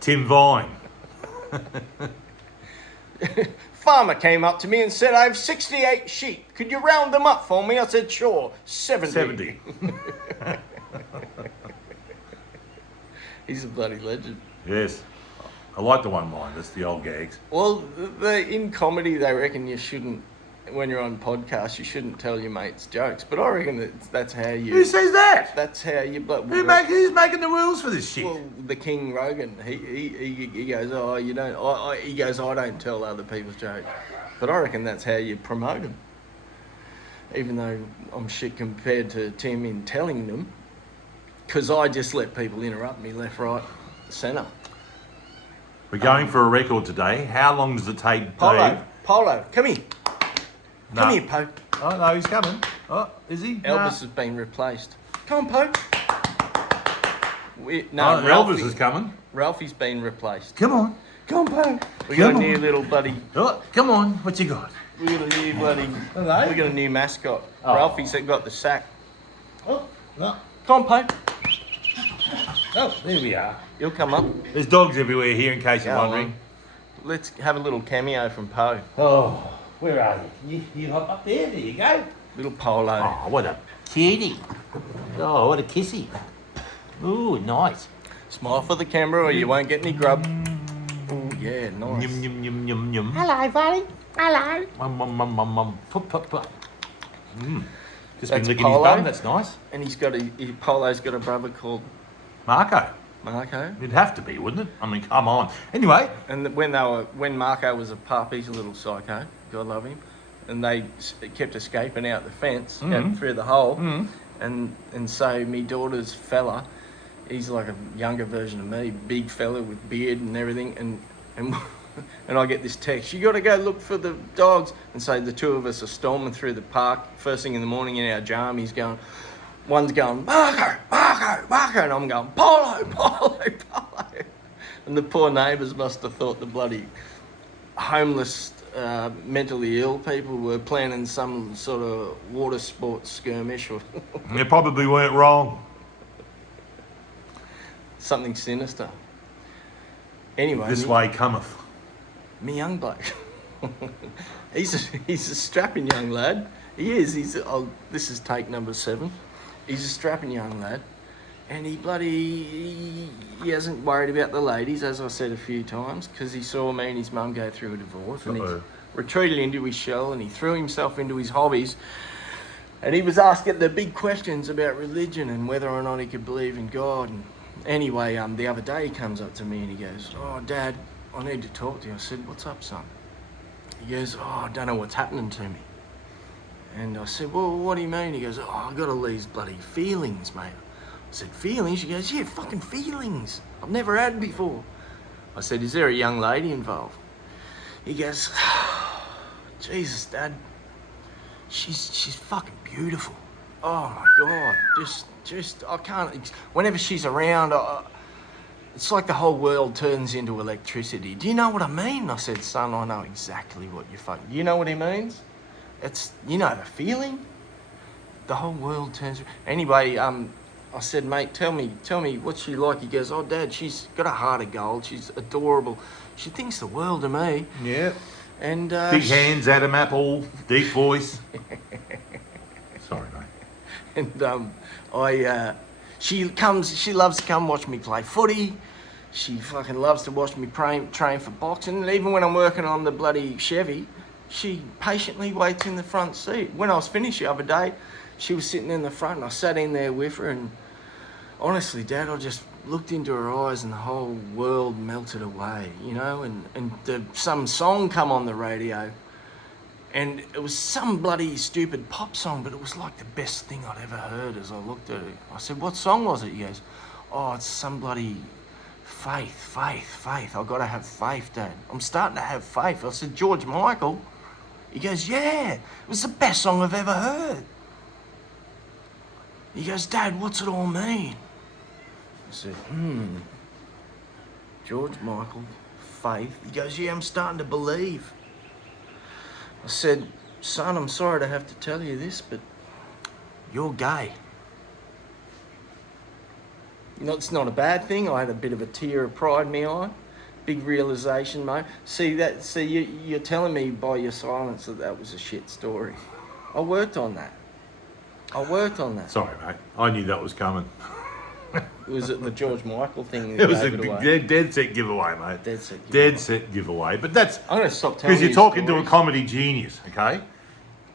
Tim Vine. Farmer came up to me and said, "I have 68 sheep. Could you round them up for me?" I said, "Sure, 70. 70. He's a bloody legend. Yes. I like the one line. That's the old gags. Well, in comedy, they reckon you shouldn't, when you're on podcasts, you shouldn't tell your mates jokes. But I reckon that's how you... Who says that? That's how you... Who's making the rules for this shit? Well, the King Rogan, he goes, "Oh, you don't..." He goes, "I don't tell other people's jokes." But I reckon that's how you promote them. Even though I'm shit compared to Tim in telling them. Because I just let people interrupt me left, right, centre. We're going for a record today. How long does it take, Polo, come here. No. Come here, Poe. Oh, no, he's coming. Oh, is he? Elvis has been replaced. Come on, Poe. Elvis is coming. Ralphie's been replaced. Come on. Come on, Poe. We got a new little buddy. Oh, come on. What you got? We got a new bloody... Hello. We got a new mascot. Oh. Ralphie's got the sack. Oh, no. Come on, Poe. Oh, there we are. He'll come up. There's dogs everywhere here, in case you're Go wondering. on. Let's have a little cameo from Poe. Oh, where are you? You hop up there. There you go. Little Polo. Oh, what a cutie. Oh, what a kissy. Ooh, nice. Smile for the camera or you won't get any grub. Oh, yeah, nice. Yum, yum, yum, yum, yum. Hello, buddy. Hello. Pup, pup, pup. Just That's been licking Polo. his bum, that's nice. And Polo's got a brother called Marco. Marco. It'd have to be, wouldn't it? I mean, come on. Anyway. And when Marco was a pup, he's a little psycho. God love him. And they kept escaping out the fence, out through the hole. And so me daughter's fella, he's like a younger version of me, big fella with beard and everything. And I get this text, "You got to go look for the dogs." And so the two of us are storming through the park first thing in the morning in our jammies going, one's going, "Marco, Marco, Marco," and I'm going, "Polo, Polo, Polo." And the poor neighbours must have thought the bloody homeless, mentally ill people were planning some sort of water sports skirmish or They probably weren't wrong. something sinister. Anyway, This way cometh. me young bloke. he's a strapping young lad. He is. This is take number 7. He's a strapping young lad, and he hasn't worried about the ladies, as I said a few times, because he saw me and his mum go through a divorce, and he retreated into his shell and he threw himself into his hobbies, and he was asking the big questions about religion and whether or not he could believe in God, Anyway, the other day he comes up to me and he goes, "Oh, Dad, I need to talk to you." I said, "What's up, son?" He goes, "Oh, I don't know what's happening to me." And I said, "Well, what do you mean?" He goes, "Oh, I got all these bloody feelings, mate." I said, "Feelings?" He goes, "Yeah, fucking feelings. I've never had before." I said, "Is there a young lady involved?" He goes, "Jesus, Dad, she's fucking beautiful. Oh my God, just I can't. Whenever she's around, it's like the whole world turns into electricity. Do you know what I mean?" I said, "Son, I know exactly what you fucking. You know what he means? It's, you know, the feeling. The whole world turns. Anyway, I said, "Mate, tell me what's she like?" He goes, "Oh, Dad, she's got a heart of gold. She's adorable. She thinks the world of me." Yeah. And Big hands, Adam Apple, deep voice. Sorry, mate. And she loves to come watch me play footy. She fucking loves to watch me train for boxing. And even when I'm working on the bloody Chevy, she patiently waits in the front seat. When I was finished the other day, she was sitting in the front and I sat in there with her, and honestly, Dad, I just looked into her eyes and the whole world melted away, you know, and some song come on the radio, and it was some bloody stupid pop song, but it was like the best thing I'd ever heard. As I looked at her, I said, "What song was it?" He goes, "Oh, it's some bloody faith. I've got to have faith, Dad. I'm starting to have faith." I said, "George Michael?" He goes, "Yeah, it was the best song I've ever heard." He goes, "Dad, what's it all mean?" I said, George Michael, faith. He goes, "Yeah, I'm starting to believe." I said, "Son, I'm sorry to have to tell you this, but you're gay." You know, it's not a bad thing. I had a bit of a tear of pride in my eye. Big realisation, mate. You're telling me by your silence that was a shit story. I worked on that. Sorry, mate. I knew that was coming. Was it the George Michael thing? It was a dead set giveaway, mate. Dead set giveaway. But that's I'm going to stop telling you because you're talking stories. to a comedy genius, okay?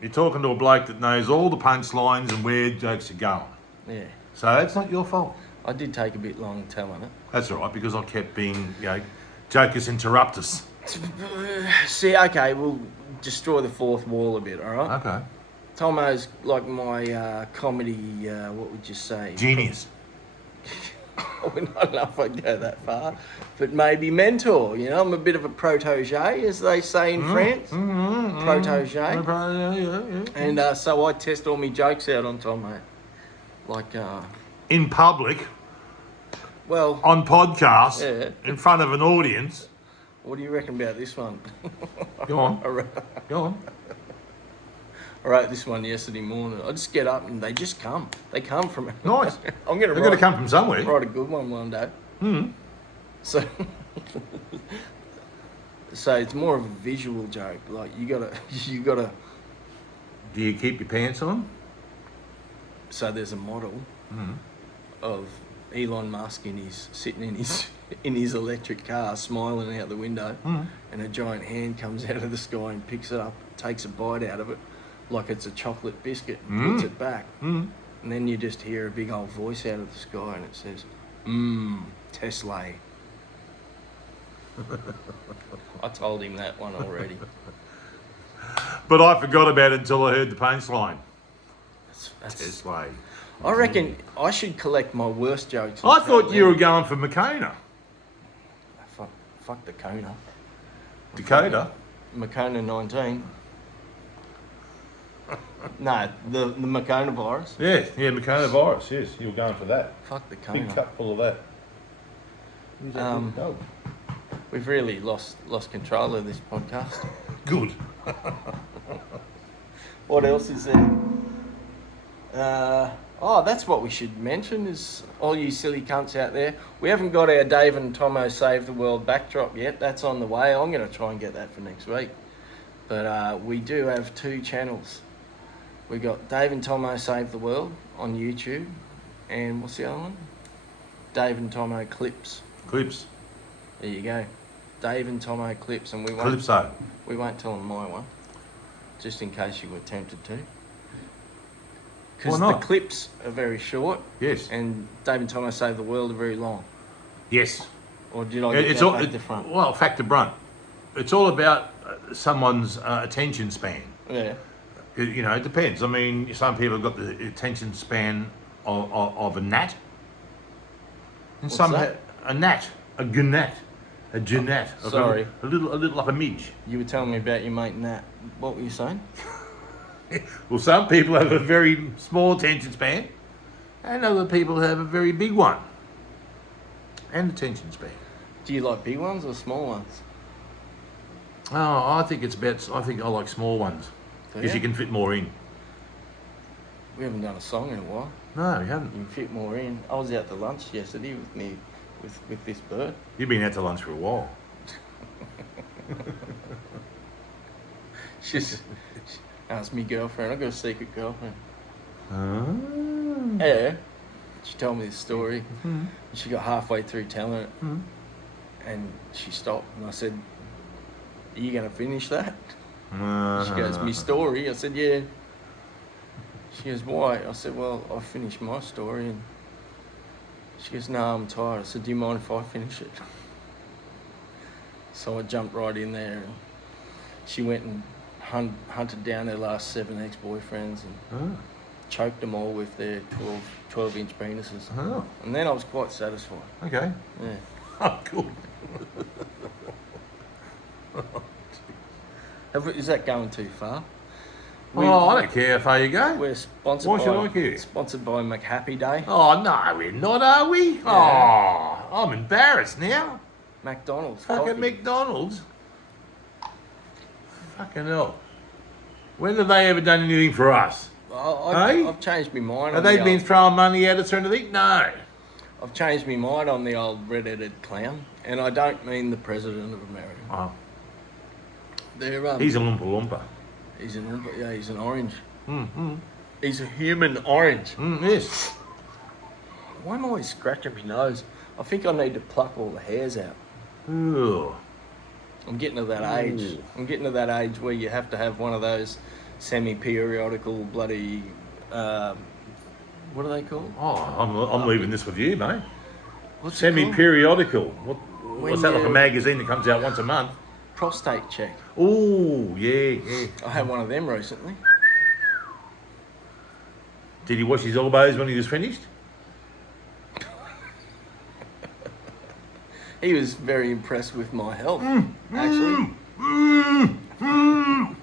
You're talking to a bloke that knows all the punchlines and where jokes are going. Yeah. So it's not your fault. I did take a bit long telling it. That's all right, because I kept being, jokers interruptus. See, okay, we'll destroy the fourth wall a bit, all right? Okay. Tommo's like my comedy, what would you say? Genius. I don't know if I'd go that far, but maybe mentor. You know, I'm a bit of a protege, as they say in France. Protege. Yeah. And so I test all my jokes out on Tommo. Like, In public, well, on podcasts, Yeah. in front of an audience. what do you reckon about this one? Go on. Go on. I wrote this one yesterday morning. I just get up and they just come. They come from it. Nice. I'm going They've got to come from somewhere. write a good one day. So, so it's more of a visual joke. Like you gotta. Do you keep your pants on? So there's a model of Elon Musk sitting in his electric car, smiling out the window, and a giant hand comes out of the sky and picks it up, takes a bite out of it, like it's a chocolate biscuit, and puts it back. And then you just hear a big old voice out of the sky, and it says, Tesla. I told him that one already. But I forgot about it until I heard the punchline. That's, Tesla. I reckon I should collect my worst jokes. I thought you were going for Makona. Fuck the Kona. Dakota. Makona 19. No, the Makona virus. Yeah, Makona virus, yes. You were going for that. Fuck the Big Kona. cup full of that. We've really lost control of this podcast. Good. What else is there? That's what we should mention is all you silly cunts out there. We haven't got our Dave and Tommo Save the World backdrop yet. That's on the way. I'm going to try and get that for next week. But we do have 2 channels. We got Dave and Tommo Save the World on YouTube. And what's the other one? Dave and Tommo Clips. Clips. There you go. Dave and Tommo Clips. And we won't tell them my one. Just in case you were tempted to. Because Why the not? clips are very short. Yes. And Dave and Tommo Save the World are very long. Yes. Or did I get It's that all, back to front? well, factor brunt. It's all about someone's attention span. Yeah. You know, it depends. I mean, some people have got the attention span of a gnat. And What's some that? a gnat, a gnat, a gnat. Sorry. A little like a midge. You were telling me about your mate Nat. What were you saying? Well, some people have a very small attention span, and other people have a very big one. And attention span. Do you like big ones or small ones? Oh, I think I like small ones because Yeah. you can fit more in. We haven't done a song in a while. No, you haven't. You can fit more in. I was out to lunch yesterday with me, with this bird. You've been out to lunch for a while. She asked me girlfriend. I got a secret girlfriend. Oh. Yeah. She told me the story. Mhm. She got halfway through telling it, Mhm. and she stopped. And I said, "Are you going to finish that?" She goes, "Me story." I said, "Yeah." She goes, "Why?" I said, "Well, I finished my story." And she goes, "No, I'm tired." I said, "Do you mind if I finish it?" So I jumped right in there, and she went and hunted down her last 7 ex-boyfriends and Oh. choked them all with their 12-inch penises. Oh. And then I was quite satisfied. Okay. Yeah. Oh, cool. Is that going too far? Oh, I don't care how far you go. We're sponsored Why by should I care? sponsored by McHappy Day. Oh, no, we're not, are we? Yeah. Oh, I'm embarrassed now. McDonald's. Fucking coffee. McDonald's. Fucking hell. When have they ever done anything for us? Hey? I've changed my mind. Have on they the been old, throwing money at us or anything? No. I've changed my mind on the old red-headed clown, and I don't mean the president of America. Oh, They're, he's a Loompa Loompa. he's an orange. Mm, He's a human orange. yes. Why am I always scratching my nose? I think I need to pluck all the hairs out. Ooh. I'm getting to that age. Ooh. I'm getting to that age where you have to have one of those semi-periodical bloody. What are they called? Oh, I'm leaving this with you, mate. What's it called? Semi-periodical. When What's that, like a you- magazine that comes out once a month? Prostate check. Oh, yeah. I had one of them recently. Did he wash his elbows when he was finished? He was very impressed with my health. Actually, I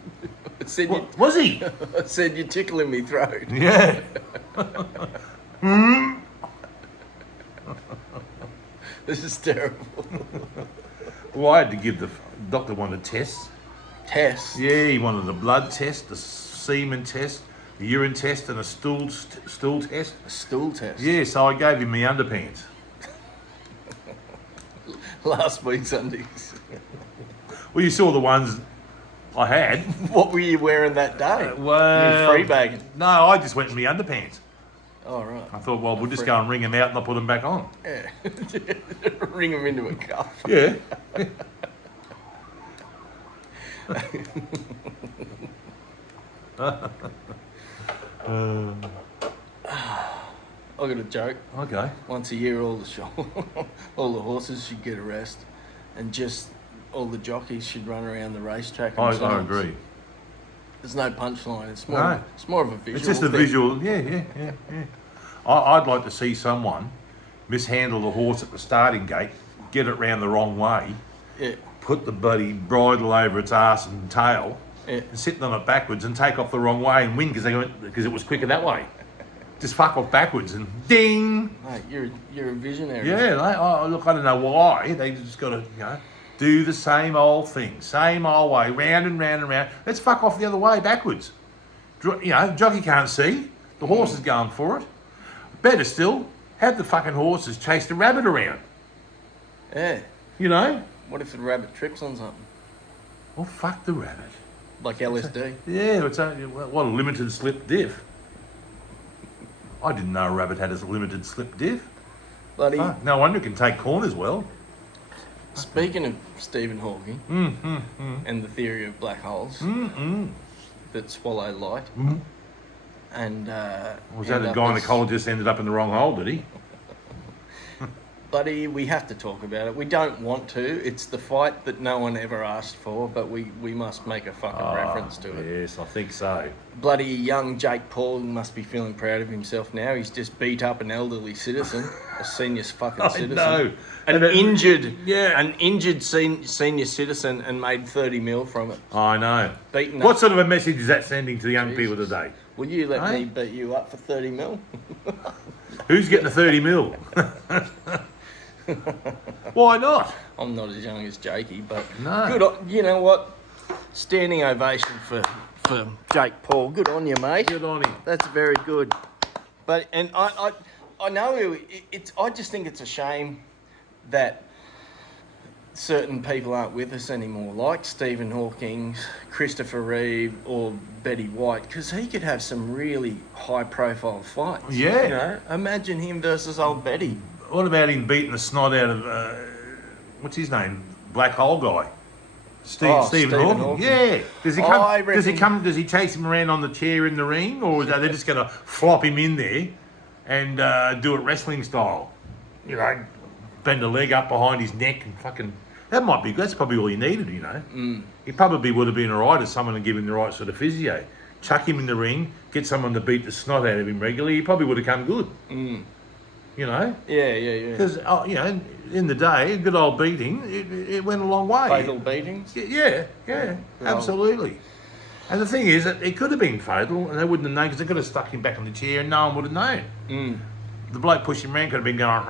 said, What, was he? I said you're tickling me throat. Yeah. This is terrible. Well, I had to give the doctor wanted tests. Test. Yeah, he wanted a blood test, a semen test, a urine test, and a stool test. A stool test. Yeah, so I gave him my underpants. Last week's undies. Well, you saw the ones I had. What were you wearing that day? Well, You free bagging. No, I just went in my underpants. Oh, right. I thought, well, we'll just go and wring them out and I'll put them back on. Yeah. Ring them into a cuff. Yeah. I got a joke. Okay. Once a year, all the horses should get a rest, and just all the jockeys should run around the racetrack. I themselves. agree. There's no punchline. It's more. No. It's more of a visual. It's just a thing. visual. Yeah. I'd like to see someone mishandle the horse at the starting gate, get it round the wrong way, Yeah. put the bloody bridle over its ass and tail, Yeah. and sit on it backwards and take off the wrong way and win because it was quicker that way. Just fuck off backwards and ding. Mate, you're a visionary. Yeah, look, I don't know why. They just got to, do the same old thing, same old way, round and round and round. Let's fuck off the other way, backwards. Jockey can't see. The horse is going for it. Better still, have the fucking horses chase the rabbit around. Yeah. You know? What if the rabbit trips on something? Well, fuck the rabbit. Like LSD. Yeah, it's only, what a limited slip diff. I didn't know a rabbit had a limited slip diff. Bloody. Fuck, no wonder it can take corners well. Speaking of Stephen Hawking and the theory of black holes that swallow light, And Was that end a up gynecologist ended up in the wrong hole, did he? Buddy, we have to talk about it. We don't want to. It's the fight that no one ever asked for, but we must make a fucking reference to it. Yes, I think so. Bloody young Jake Paul must be feeling proud of himself now. He's just beat up an elderly citizen, a senior fucking citizen. know. An injured, Yeah. an injured senior citizen, and made 30 mil from it. I know. Beaten What up. sort of a message is that sending to the young people Jesus. today? Will you let Hey? me beat you up for 30 mil? Who's getting the 30 mil? Why not? I'm not as young as Jakey, but No. good. You know what? Standing ovation for Jake Paul. Good on you, mate. Good on him. That's very good. But and I know it's. I just think it's a shame that certain people aren't with us anymore, like Stephen Hawking, Christopher Reeve, or Betty White, because he could have some really high-profile fights. Yeah. You know, imagine him versus old Betty. What about him beating the snot out of, what's his name? Black hole guy. Stephen Stephen Hawking. Hawking. Yeah. Does he I come? reckon- Does he chase him around on the chair in the ring, or are they just going to flop him in there and do it wrestling style? You know, bend a leg up behind his neck and fucking. That might be. That's probably all he needed. You know. He probably would have been alright if someone had given him the right sort of physio. Chuck him in the ring, get someone to beat the snot out of him regularly. He probably would have come good. You know. Yeah. Because, you know, in the day, a good old beating, it went a long way. Fatal beatings. Yeah, Well- absolutely. And the thing is, that it could have been fatal, and they wouldn't have known, because they could have stuck him back on the chair, and no one would have known. The bloke pushing him around could have been going,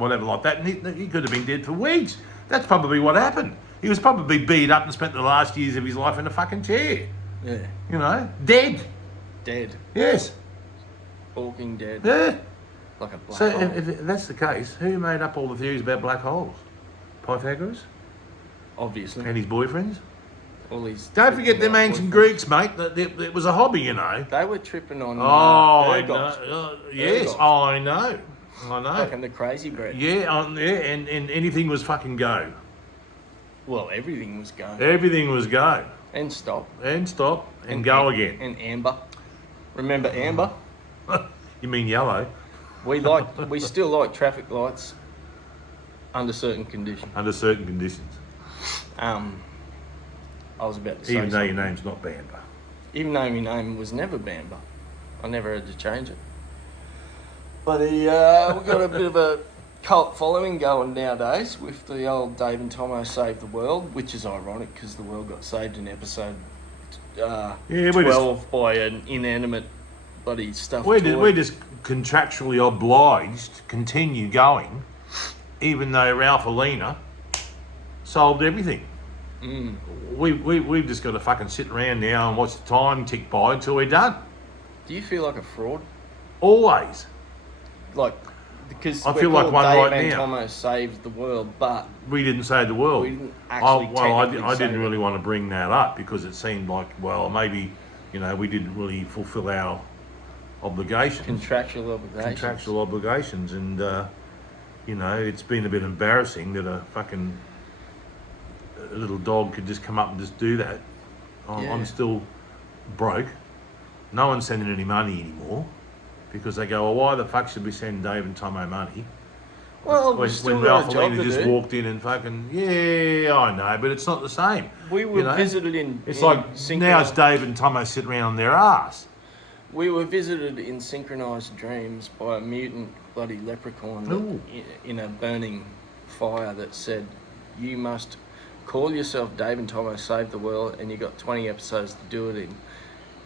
whatever like that, and he could have been dead for weeks. That's probably what happened. He was probably beat up and spent the last years of his life in a fucking chair. Yeah. You know, dead. Dead. Yes. Hawking dead. Yeah. Like a black So hole. if that's the case, who made up all the theories about black holes? Pythagoras Obviously. and his boyfriends. All these. Don't forget them tripping ancient out Greeks, mate. It was a hobby, you know. They were tripping on. Oh, I ergot. know. Yes, Ergot. I know. Fucking the crazy bread. Yeah, and anything was fucking go. Well, everything was going. Everything was go. And stop. And stop and go again. And amber. Remember amber? You mean yellow? We still like traffic lights under certain conditions. Under certain conditions. I was about to say Even though your something. name's not Bamber. Even though my name was never Bamber. I never had to change it. But we've got a bit of a cult following going nowadays with the old Dave and Tommo Save the World, which is ironic because the world got saved in episode 12 by an inanimate bloody stuffed toy. We're just contractually obliged to continue going, even though Ralph Alina solved everything. We've just got to fucking sit around now and watch the time tick by until we're done. Do you feel like a fraud? Always. Like, because I we're feel like called one Dave right and now. Tommo saved the world, but We didn't save the world. we didn't actually I technically didn't save really it. want to bring that up because it seemed like, well, maybe, you know, we didn't really fulfill our obligations. Contractual obligations. Contractual obligations, and you know, it's been a bit embarrassing that a little dog could just come up and just do that. Yeah. I'm still broke. No one's sending any money anymore because they go, well, why the fuck should we send Dave and Tommo money? Well, When we still Ralph got a job Alina to just do. walked in and fucking, yeah, I know, but it's not the same. We were you know? visited in. It's in like now it's synchronised- Dave and Tommo sitting around on their ass. We were visited in synchronised dreams by a mutant bloody leprechaun that, Ooh. in a burning fire that said, "You must call yourself Dave and Tommo Save the World, and you got 20 episodes to do it in."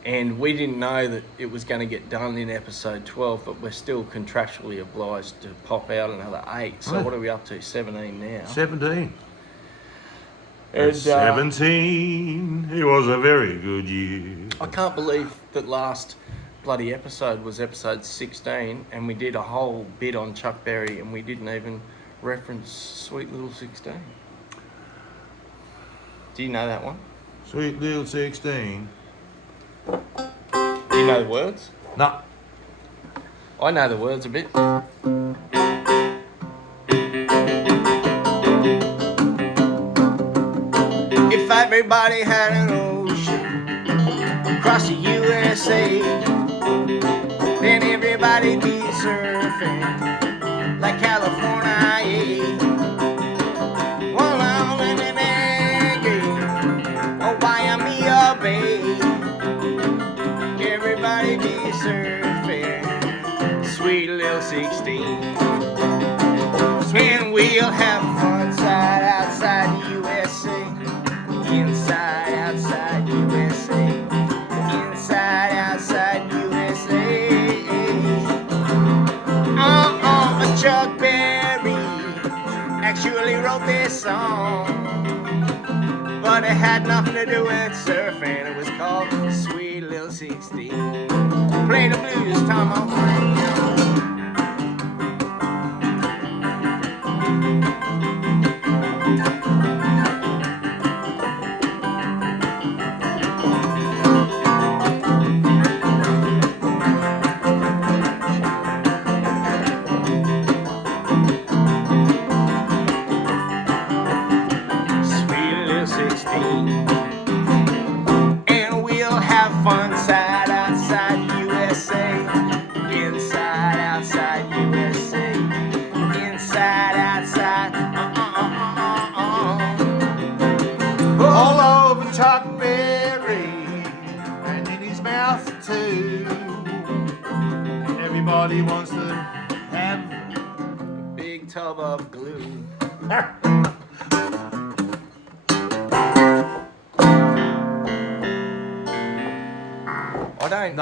And we didn't know that it was going to get done in episode 12, but we're still contractually obliged to pop out another 8. So Right. what are we up to? 17 now. 17. And, 17. It was a very good year. I can't believe that last bloody episode was episode 16, and we did a whole bit on Chuck Berry, and we didn't even reference Sweet Little 16. Do you know that one? Sweet little 16. Do you know the words? No. I know the words a bit. If everybody had an ocean across the USA, USA, then everybody be surfing like California. Well, I'm in an aggie, oh, Waimea Bay. Everybody be surfing, sweet little 16. And we'll have fun inside, outside USA. Inside, outside USA. Inside, outside USA. Chuck Berry actually wrote this song, but it had nothing to do with surfing. It was called Sweet Little 16. Play the blues, Tommo. And we'll have fun inside, outside USA. Inside, outside USA. Inside, outside. All over Chuck Berry and in his mouth too. Everybody wants to have A big tub of glue.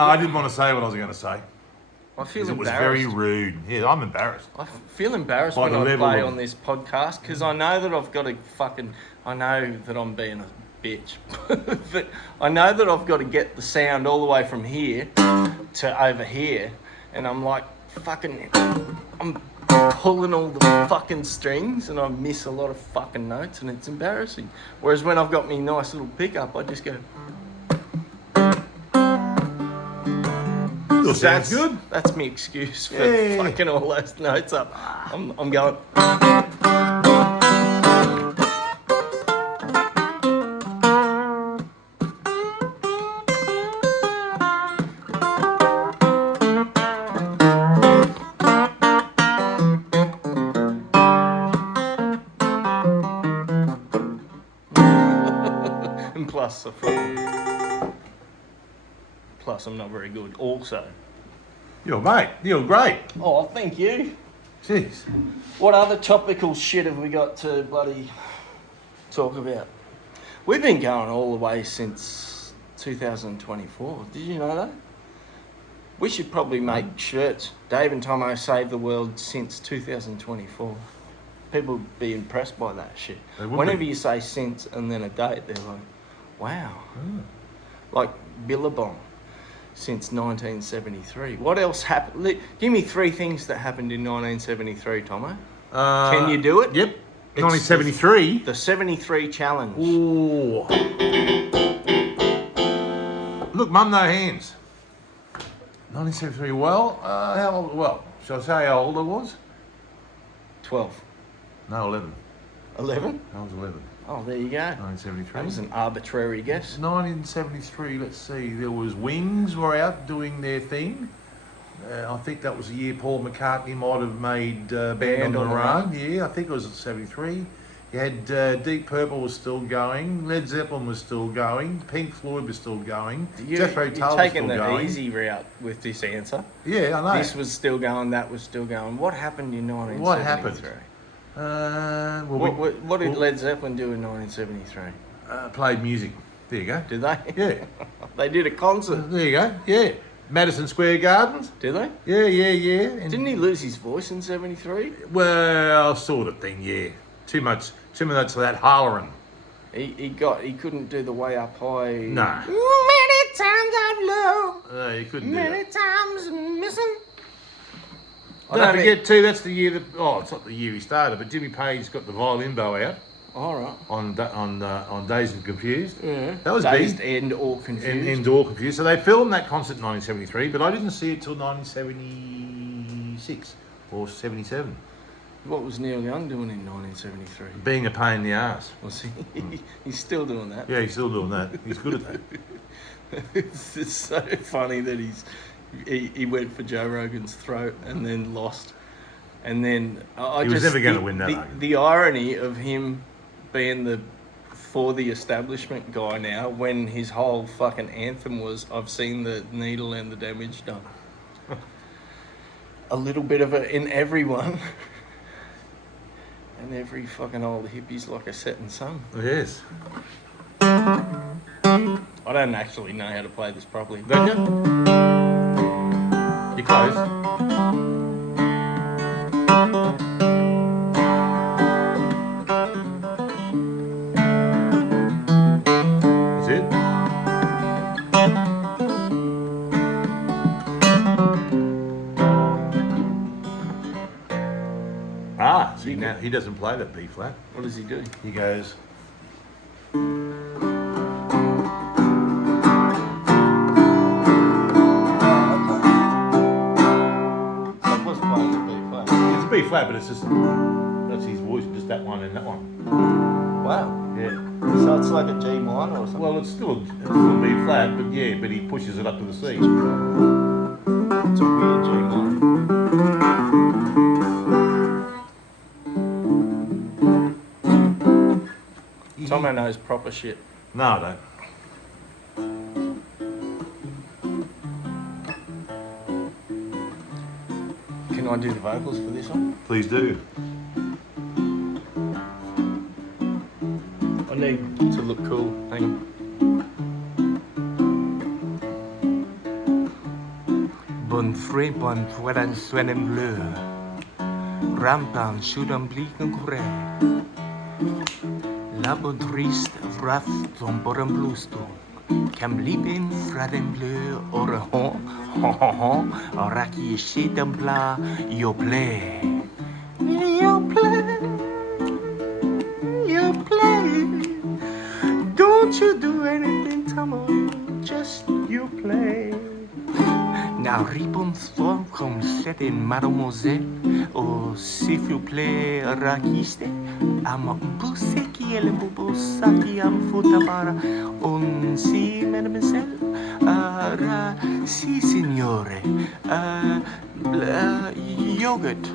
I didn't want to say what I was going to say. I feel It was embarrassed. very rude. Yeah, I'm embarrassed. I feel embarrassed By when the I level play of- on this podcast because I know that I've got to I know that I'm being a bitch. But I know that I've got to get the sound all the way from here to over here. And I'm like, I'm pulling all the fucking strings and I miss a lot of fucking notes and it's embarrassing. Whereas when I've got me nice little pickup, I just go... Sounds good. That's my excuse for Yeah. fucking all those notes up. I'm going. And plus, I'm not very good. Also. You're mate. You're great. Oh, thank you. Jeez. What other topical shit have we got to bloody talk about? We've been going all the way since 2024. Did you know that? We should probably make shirts. Dave and Tommo saved the world since 2024. People would be impressed by that shit. They would Whenever be. you say since and then a date, they're like, wow. Like Billabong. Since 1973. What else happened? Give me 3 things that happened in 1973, Tommo. Can you do it? Yep. It's 1973. The 73 challenge. Ooh. Look, Mum, no hands. 1973. Well, how old? Well, shall I say how old I was? 12. No, 11. 11? I was 11. Oh, there you go. 1973. That was an arbitrary guess. 1973, let's see, there was Wings were out doing their thing. I think that was the year Paul McCartney might have made Band on the Run. Yeah, I think it was 73. You had Deep Purple was still going, Led Zeppelin was still going, Pink Floyd was still going, Jethro Tull You're was taking still the going. easy route with this answer. Yeah, I know. This was still going, that was still going. What happened in 1973? What happened? What did Led Zeppelin do in 1973? Played music. There you go. Did they? Yeah. They did a concert. There you go. Yeah. Madison Square Gardens. Did they? Yeah. And Didn't he lose his voice in 73? well, sort of thing, yeah. Too much of that hollering. He couldn't do the way up high. No. Many times I've loved, You couldn't do many that. times missing. Don't forget too, that's the year that, it's not the year he started, but Jimmy Page got the violin bow out All right. on Dazed and Confused. Yeah. That was Dazed big. and all confused. And all confused. So they filmed that concert in 1973, but I didn't see it till 1976 or 77. What was Neil Young doing in 1973? Being a pain in the ass. Was he? He's still doing that. Yeah, he's still doing that. He's good at that. It's so funny that he went for Joe Rogan's throat and then lost. And then He was never gonna win that The, argument. the irony of him being the establishment guy now, when his whole fucking anthem was, "I've seen the needle and the damage done." A little bit of it in everyone. And every fucking old hippie's like a setting sun. Yes. I don't actually know how to play this properly. Don't you? You're close. That's it. Ah, see now he doesn't play that B flat. What does he do? He goes. I was playing the B flat. It's a B flat, but it's just that's his voice, just that one and that one. Wow. Yeah. So it's like a G minor or something? Well, it's still B flat, but yeah, but he pushes it up to the C. It's a weird G minor. Tommo knows proper shit. No, I don't. Can I do the vocals for this one? Please do. I need to look cool. Hang on. Bon fré, bon fueran suenen bleu. Rampan, schudan bliken kure. Labo trist, vrath, ton boren blueston. Kam liben fraden bleu, ore hon, oraki shetan bla, yo play. Yo play. You play. Don't you do anything, Tommo. Just you play. Now ripon storm comme c'est in mademoiselle. Oh, s'il vous plaît, rakiste. Am busse qui est le bobo saki am futabara. On si, mademoiselle. Si, signore. Yogurt.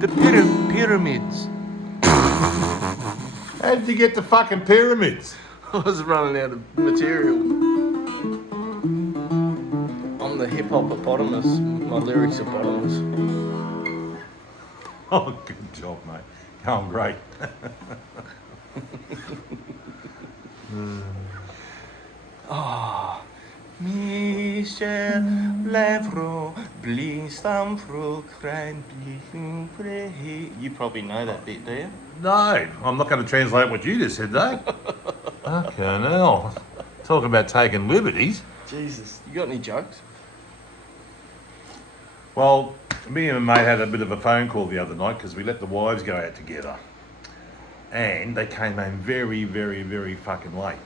The pyramids. How did you get the fucking pyramids? I was running out of material. I'm the hip hop hippopotamus. My lyrics are bottomless. Oh, good job, mate. Going great. Michel Lavro, Blistam Fro, Krein, You probably know that bit, do you? No, I'm not going to translate what you just said, though. Fucking hell. Talk about taking liberties. Jesus, you got any jokes? Well, me and my mate had a bit of a phone call the other night because we let the wives go out together. And they came home very, very, very fucking late.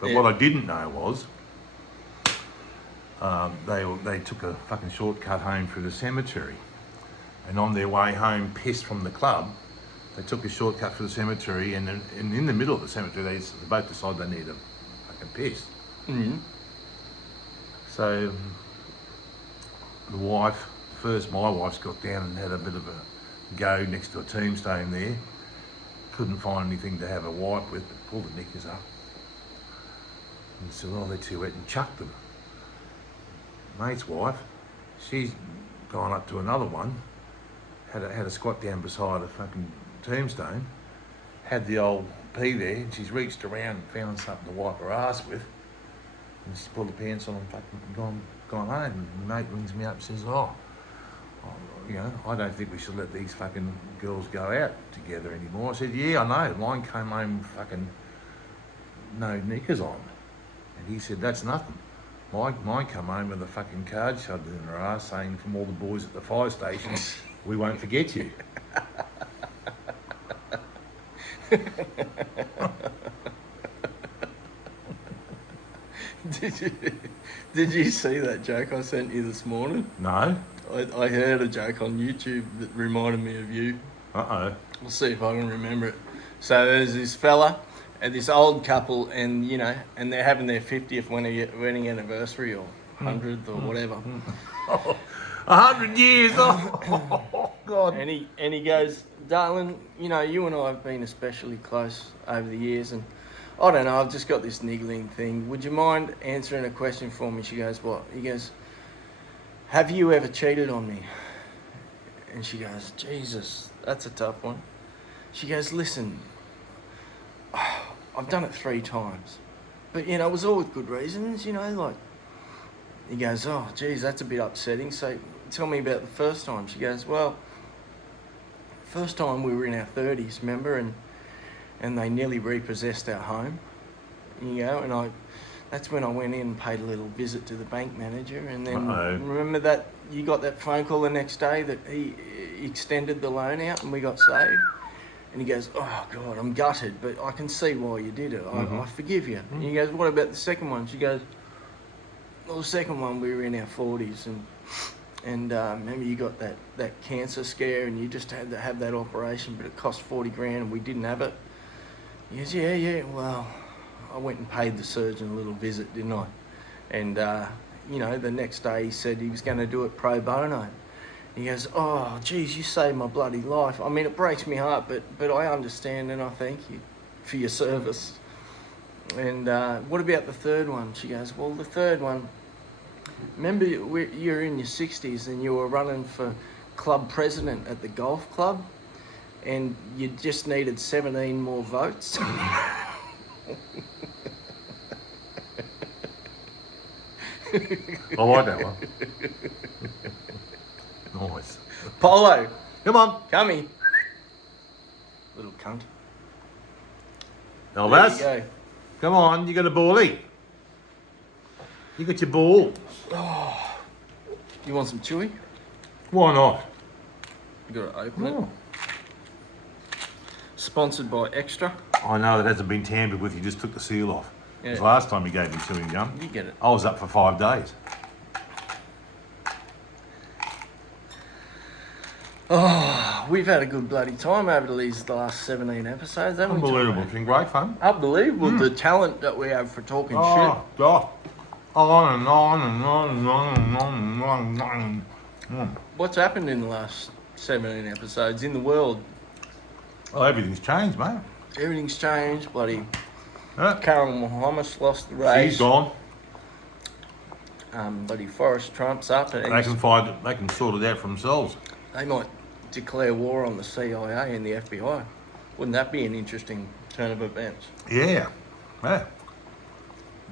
But Yeah. what I didn't know was they took a fucking shortcut home through the cemetery. And on their way home, pissed from the club, they took a shortcut for the cemetery. And in the middle of the cemetery, they both decided they needed a fucking piss. Mm-hmm. So the wife, first my wife's got down and had a bit of a go next to a tombstone there. Couldn't find anything to have a wipe with, but pulled the knickers up. And said, oh, they're too wet, and chucked them. Mate's wife, she's gone up to another one, had a squat down beside a fucking tombstone, had the old pee there, and she's reached around and found something to wipe her ass with. And she's pulled the pants on and fucking gone home. And mate rings me up and says, you know, I don't think we should let these fucking girls go out together anymore. I said, yeah, I know. Mine came home with fucking no knickers on. And he said, that's nothing. Mine come home with a fucking card shoved in her ass saying, from all the boys at the fire station, we won't forget you. Did you see that joke I sent you this morning? No. I heard a joke on YouTube that reminded me of you. Uh-oh. We'll see if I can remember it. So there's this fella and this old couple, and you know, and they're having their 50th wedding anniversary or 100th or whatever. 100 years. Oh, God. And he goes, darling, you know, you and I have been especially close over the years, and I don't know, I've just got this niggling thing. Would you mind answering a question for me? She goes, what? He goes, have you ever cheated on me? And she goes, Jesus, that's a tough one. She goes, listen, I've done it 3 times. But, you know, it was all with good reasons, you know, like... He goes, oh, geez, that's a bit upsetting. So tell me about the first time. She goes, well, first time we were in our 30s, remember? And they nearly repossessed our home, you know, and that's when I went in and paid a little visit to the bank manager. And then remember that you got that phone call the next day that he extended the loan out and we got saved? And he goes, oh, God, I'm gutted, but I can see why you did it. I forgive you. And he goes, what about the second one? She goes, well, the second one, we were in our 40s, and remember you got that cancer scare and you just had to have that operation, but it cost 40 grand and we didn't have it. He goes, yeah, well, I went and paid the surgeon a little visit, didn't I? And, you know, the next day he said he was going to do it pro bono. He goes, oh, geez, you saved my bloody life. I mean, it breaks my heart, but I understand and I thank you for your service. And what about the third one? She goes, well, the third one, remember you're in your 60s and you were running for club president at the golf club and you just needed 17 more votes? I like that one. Nice. Polo, Come on. come here. Little cunt. Elvis. There you go. Come on, you got a ballie. You got your ball. You want some chewy? Why not? You got to open it. Oh. Sponsored by Extra. I know that hasn't been tampered with. You just took the seal off. It was Yeah. last time you gave me chewing gum. You get it. I was up for 5 days. Oh, we've had a good bloody time over these last 17 episodes, haven't we? Unbelievable. Tommo? It's been great fun. Unbelievable, the talent that we have for talking Oh, God. On and on and on and on and on and on and on. shit. What's happened in the last 17 episodes in the world? Well, everything's changed, mate. Everything's changed. Bloody Yeah. Carol Muhammad lost the race. She's gone. Bloody Forrest Trump's up, and They can sort it out for themselves. they might declare war on the CIA and the FBI. Wouldn't that be an interesting turn of events? Yeah. Yeah.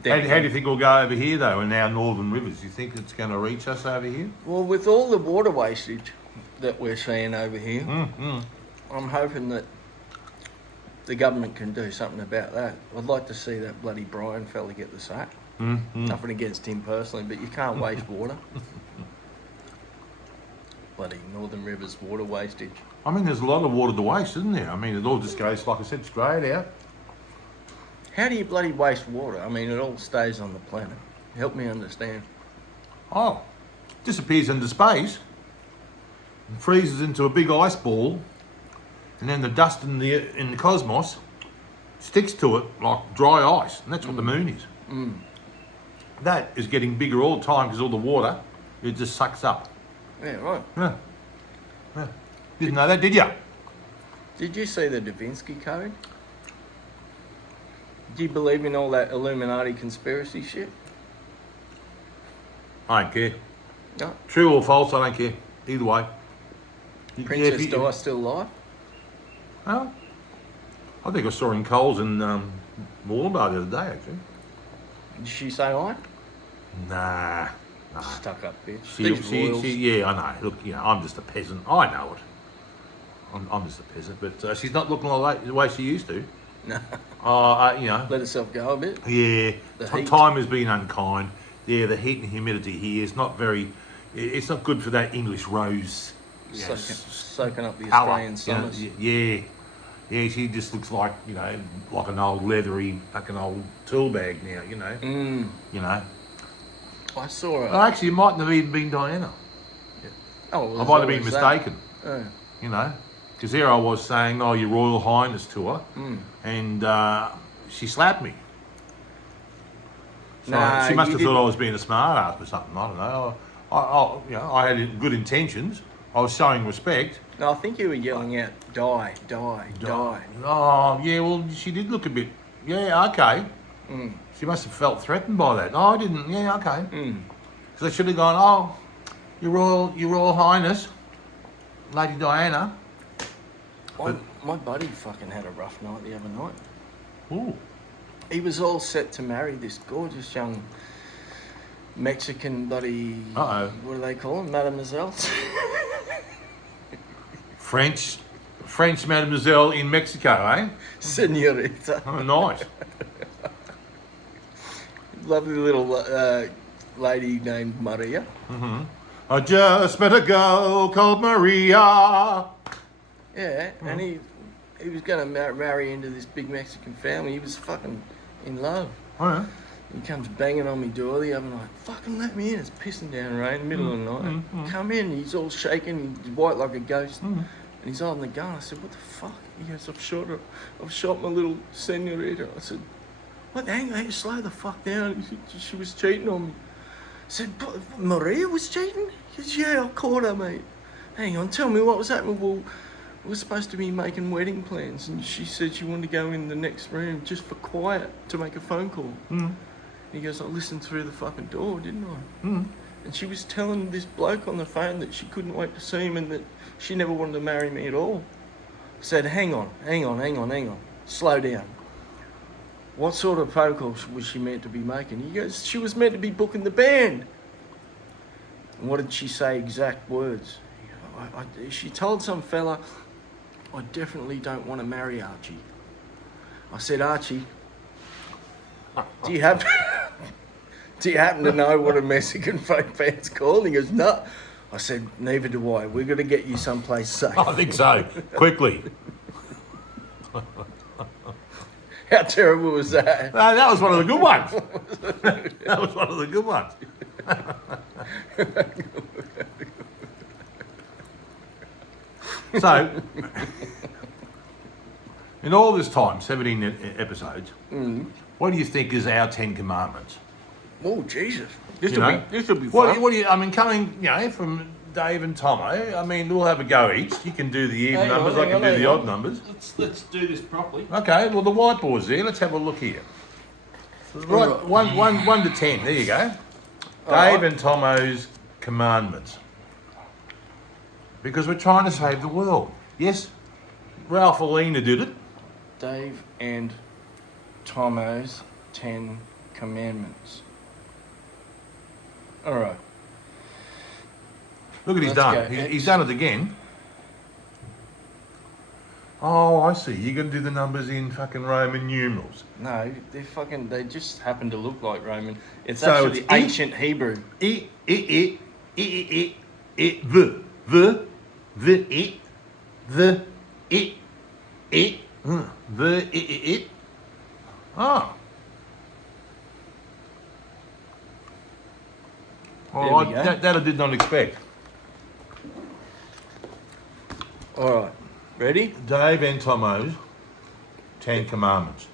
How do you think we'll go over here, though, in our northern rivers? You think it's going to reach us over here? Well, with all the water wastage that we're seeing over here, I'm hoping that the government can do something about that. I'd like to see that bloody Brian fella get the sack. Nothing against him personally, but you can't waste water. Bloody Northern Rivers water wastage. I mean, there's a lot of water to waste, isn't there? I mean, it all just goes, like I said, straight out. How do you bloody waste water? I mean, it all stays on the planet. Help me understand. Oh, disappears into space, and freezes into a big ice ball, and then the dust in the cosmos sticks to it like dry ice, and that's what the moon is. That is getting bigger all the time because all the water, it just sucks up. Yeah, right. Yeah. Didn't know that, did you? Did you see the Da Vinci Code? Do you believe in all that Illuminati conspiracy shit? I don't care. No. True or false, I don't care. Either way. Princess Di still alive? Oh, I think I saw her in Coles in Moreland the other day, actually. Did she say aye? Nah. Stuck up bitch. She, These royals. yeah, I know. Look, I'm just a peasant. I know it. I'm just a peasant, but she's not looking like the way she used to. No. Let herself go a bit. Yeah, The heat. time has been unkind. Yeah, the heat and humidity here is not very. It's not good for that English rose. Soaking up the colour, Australian summers. Yeah, Yeah, she just looks like, you know, like an old leathery fucking old tool bag now, you know. You know. I saw her. Well, actually, it mightn't have even been Diana. Oh, well, I there's might have been always that. mistaken, Oh. you know. Because there I was saying, oh, Your Royal Highness to her, and she slapped me. So Nah, she must you have thought I was being a smart ass or something, I don't know. You know, I had good intentions. I was showing respect. No, I think you were yelling out, die, die, die. Oh, yeah, well, she did look a bit, yeah, okay. She must have felt threatened by that. No, I didn't, yeah, okay. Because I should have gone, oh, Your Royal Highness, Lady Diana. My buddy fucking had a rough night the other night. Ooh. He was all set to marry this gorgeous young Mexican bloody... Uh-oh. What do they call them? Mademoiselles? French mademoiselle in Mexico, eh? Senorita. Oh, nice. Lovely little lady named Maria. I just met a girl called Maria. Yeah, and he was going to marry into this big Mexican family. He was fucking in love. Oh, yeah. He comes banging on my door the other night. Fucking let me in. It's pissing down rain, middle of the night. Come in. He's all shaking. He's white like a ghost. And he's holding the gun. I said, what the fuck? He goes, I've shot my little senorita. I said, what? Hang on, slow the fuck down. She was cheating on me. I said, Maria was cheating? He goes, yeah, I caught her, mate. Hang on, tell me what was happening. Well, we were supposed to be making wedding plans, and she said she wanted to go in the next room just for quiet to make a phone call. He goes, I listened through the fucking door, didn't I? And she was telling this bloke on the phone that she couldn't wait to see him and that she never wanted to marry me at all. I said, hang on. Slow down. What sort of phone calls was she meant to be making? He goes, she was meant to be booking the band. And what did she say exact words? She told some fella, I definitely don't want to marry Archie. I said, Archie, do you happen to know what a Mexican folk band's called? He goes, no. I said, neither do I. We're going to get you someplace safe. I think so. Quickly. How terrible was that? That was one of the good ones. That was one of the good ones. So, in all this time, 17 episodes, what do you think is our 10 Commandments? Oh, Jesus. You This know? will be What fun. do you, I mean, coming, you know, from Dave and Tommo, I mean, we'll have a go each. You can do the even numbers, I can do the odd numbers. Let's do this properly. Okay, well, the whiteboard's there. Let's have a look here. Right, one to 10. There you go. Dave and Tommo's Commandments. Because we're trying to save the world. Yes, Ralph Alina did it. Dave and Tommo's 10 Commandments. All right. Look at he's Let's done. go. He's done it again. Oh, I see. You're going to do the numbers in fucking Roman numerals. No, they just happen to look like Roman. It's So actually it's ancient Hebrew. The, Ah. Oh, There we go. that I did not expect. All right. Ready? Dave and Tommo's 10 Commandments.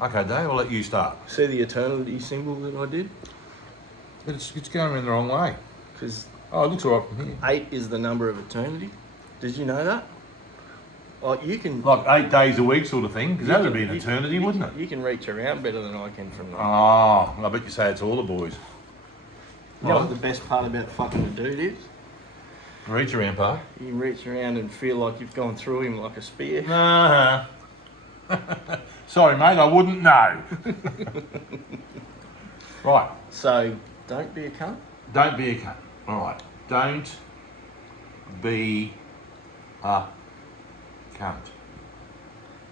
Okay, Dave, I'll let you start. See the eternity symbol that I did? But it's going in the wrong way. Because Oh, it looks all right from here. 8 is the number of eternity. Did you know that? Well, you can... Like 8 days a week sort of thing, because that would be an you- eternity, you wouldn't can- it? You can reach around better than I can from that. Oh, I bet you say it's all the boys. You know what the best part about fucking a dude is? Reach around, part. You can reach around and feel like you've gone through him like a spear. Uh-huh. Sorry, mate, I wouldn't know. Right, So, don't be a cunt. don't be a cunt. All right, don't be a cunt.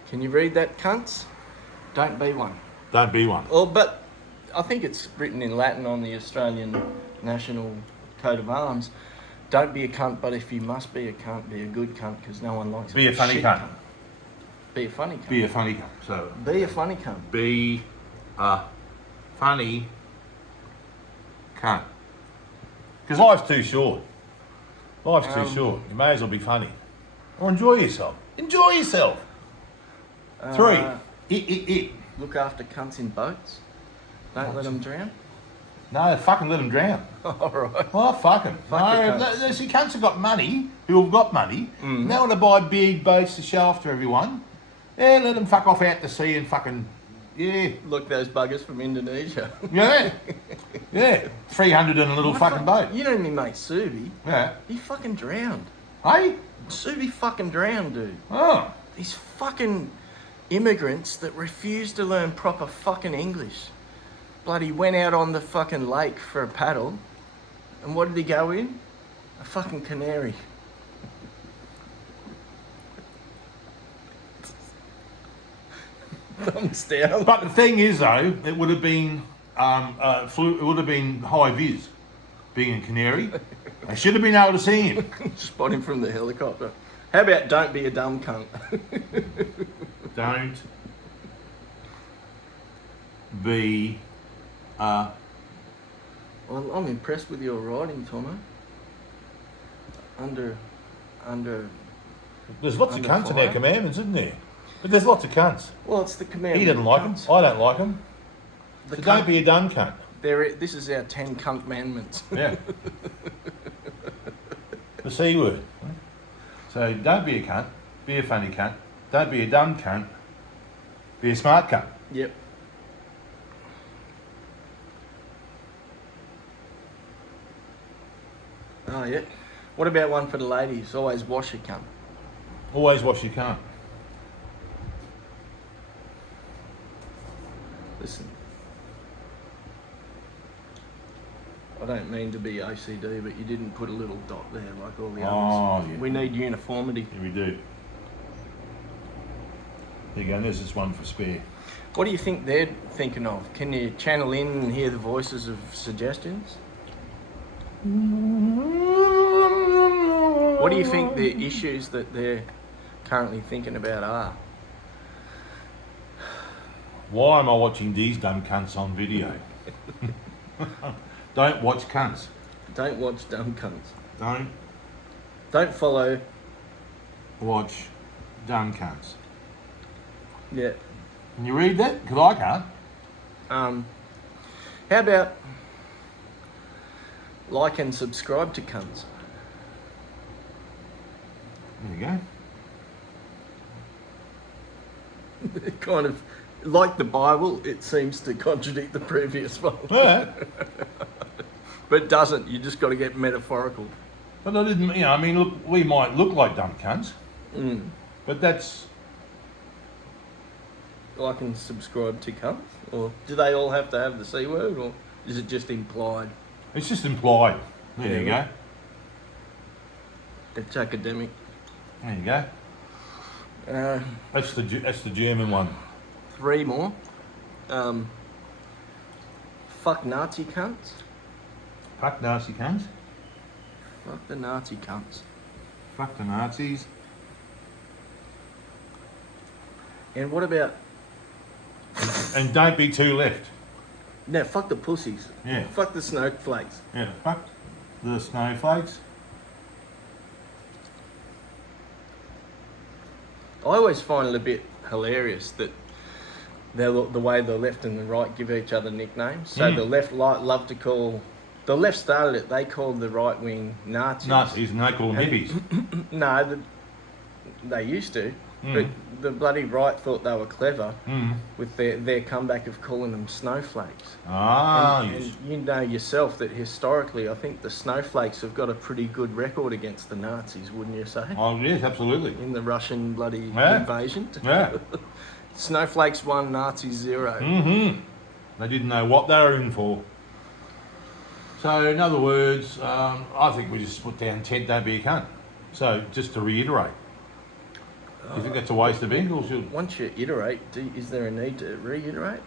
Can you read that, cunts? Don't be one. Don't be one. Well, but I think it's written in Latin on the Australian National Coat of Arms. Don't be a cunt, but if you must be a cunt, be a good cunt, because no one likes Be a funny cunt. Be a funny cunt. Be a funny cunt. So Be a funny cunt. be a funny cunt. Because life's too short. Life's too short. You may as well be funny. Or enjoy yourself. Enjoy yourself. 3. It. Look after cunts in boats. Don't let them drown. No, fucking let them drown. All right. Oh, fuck them. Fuck the No, cunts. see, cunts have got money, who have got money. Mm. They want to buy big boats to show off to everyone. Yeah, let them fuck off out to sea and fucking, yeah. Look, those buggers from Indonesia. Yeah. Yeah. 300 in a little fucking boat. You know me mate Subi. Yeah. He fucking drowned. Hey? Subi fucking drowned, dude. Oh. These fucking immigrants that refuse to learn proper fucking English. Bloody went out on the fucking lake for a paddle. And what did he go in? A fucking canary. Thumbs down. But the thing is, though, it would have been it would have been high vis, being a canary. I should have been able to see him. Spot him from the helicopter. How about don't be a dumb cunt? Don't be a. Well, I'm impressed with your writing, Tommo. Under. There's lots of Under cunts in fire. our commandments, isn't there? But there's lots of cunts. Well, it's the command. He doesn't like them. I don't like them. The So don't cunt- be a dumb cunt. This is our 10 cunt commandments. Yeah. The C word. So don't be a cunt. Be a funny cunt. Don't be a dumb cunt. Be a smart cunt. Yep. Oh, yeah. What about one for the ladies? Always wash your cunt. Always wash your cunt. Listen. I don't mean to be OCD, but you didn't put a little dot there like all the others. Oh, yeah. We need uniformity. Yeah, we do. There you go. There's this one for spare. What do you think they're thinking of? Can you channel in and hear the voices of suggestions? What do you think the issues that they're currently thinking about are? Why am I watching these dumb cunts on video? Don't watch cunts. Don't watch dumb cunts. Don't Follow. watch dumb cunts. Yeah. Can you read that? Because I can't. How about like and subscribe to cunts? There you go. Kind of like the Bible, it seems to contradict the previous one. Yeah. But it doesn't. You just got to get metaphorical. But I didn't, I mean, look, we might look like dumb cunts, Mm. but that's, Like and subscribe to cunts? Or do they all have to have the C word, or is it just implied? it's just implied. There you go. It's academic. There you go. That's the German one. 3 more. Fuck Nazi cunts. Fuck Nazi cunts. Fuck the Nazi cunts. Fuck the Nazis. And what about... And don't be too left. No, fuck the pussies. Yeah. Fuck the snowflakes. Yeah. Fuck the snowflakes. I always find it a bit hilarious that the way the left and the right give each other nicknames. So Mm. the left love to call... The left started it. They called the right wing Nazis. Nazis, and they call them hippies. No, they used to. Mm. But the bloody right thought they were clever Mm. with their comeback of calling them snowflakes. Ah, And yes. you know yourself that historically, I think the snowflakes have got a pretty good record against the Nazis, wouldn't you say? Oh, yes, absolutely. In the Russian bloody Yeah. invasion. Yeah. Snowflakes 1, Nazis 0. Mm-hmm. They didn't know what they were in for. So, in other words, I think we just put down Ted, don't be a cunt. So, just to reiterate, do you think that's a waste of ink, or should... Once you iterate, is there a need to reiterate?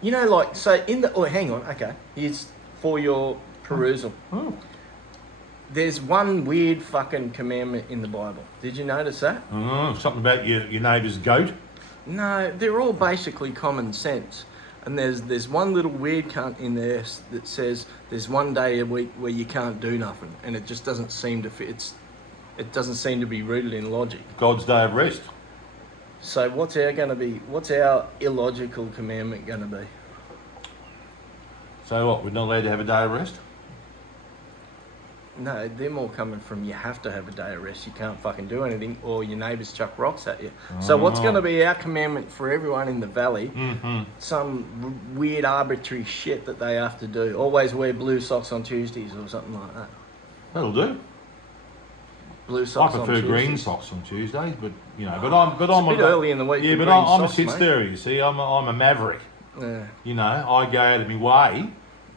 You know, like, so in the... Oh, hang on, okay. Here's for your perusal. Oh. There's one weird fucking commandment in the Bible. Did you notice that? Oh, something about your neighbour's goat. No, they're all basically common sense. And there's one little weird cunt in there that says there's one day a week where you can't do nothing, and it just doesn't seem to fit. It doesn't seem to be rooted in logic. God's day of rest. So what's our illogical commandment going to be? So what? We're not allowed to have a day of rest? No, they're more coming from you have to have a day of rest. You can't fucking do anything, or your neighbours chuck rocks at you. So what's going to be our commandment for everyone in the valley? Mm-hmm. Some weird arbitrary shit that they have to do. Always wear blue socks on Tuesdays or something like that. That'll do. Blue I socks on prefer Tuesdays. green socks on Tuesdays, but you know, I'm It's a bit early in the week. Yeah, for but green I'm a socks, sit mate. stirrer. You see, I'm a maverick. Yeah, You know, I go out of my way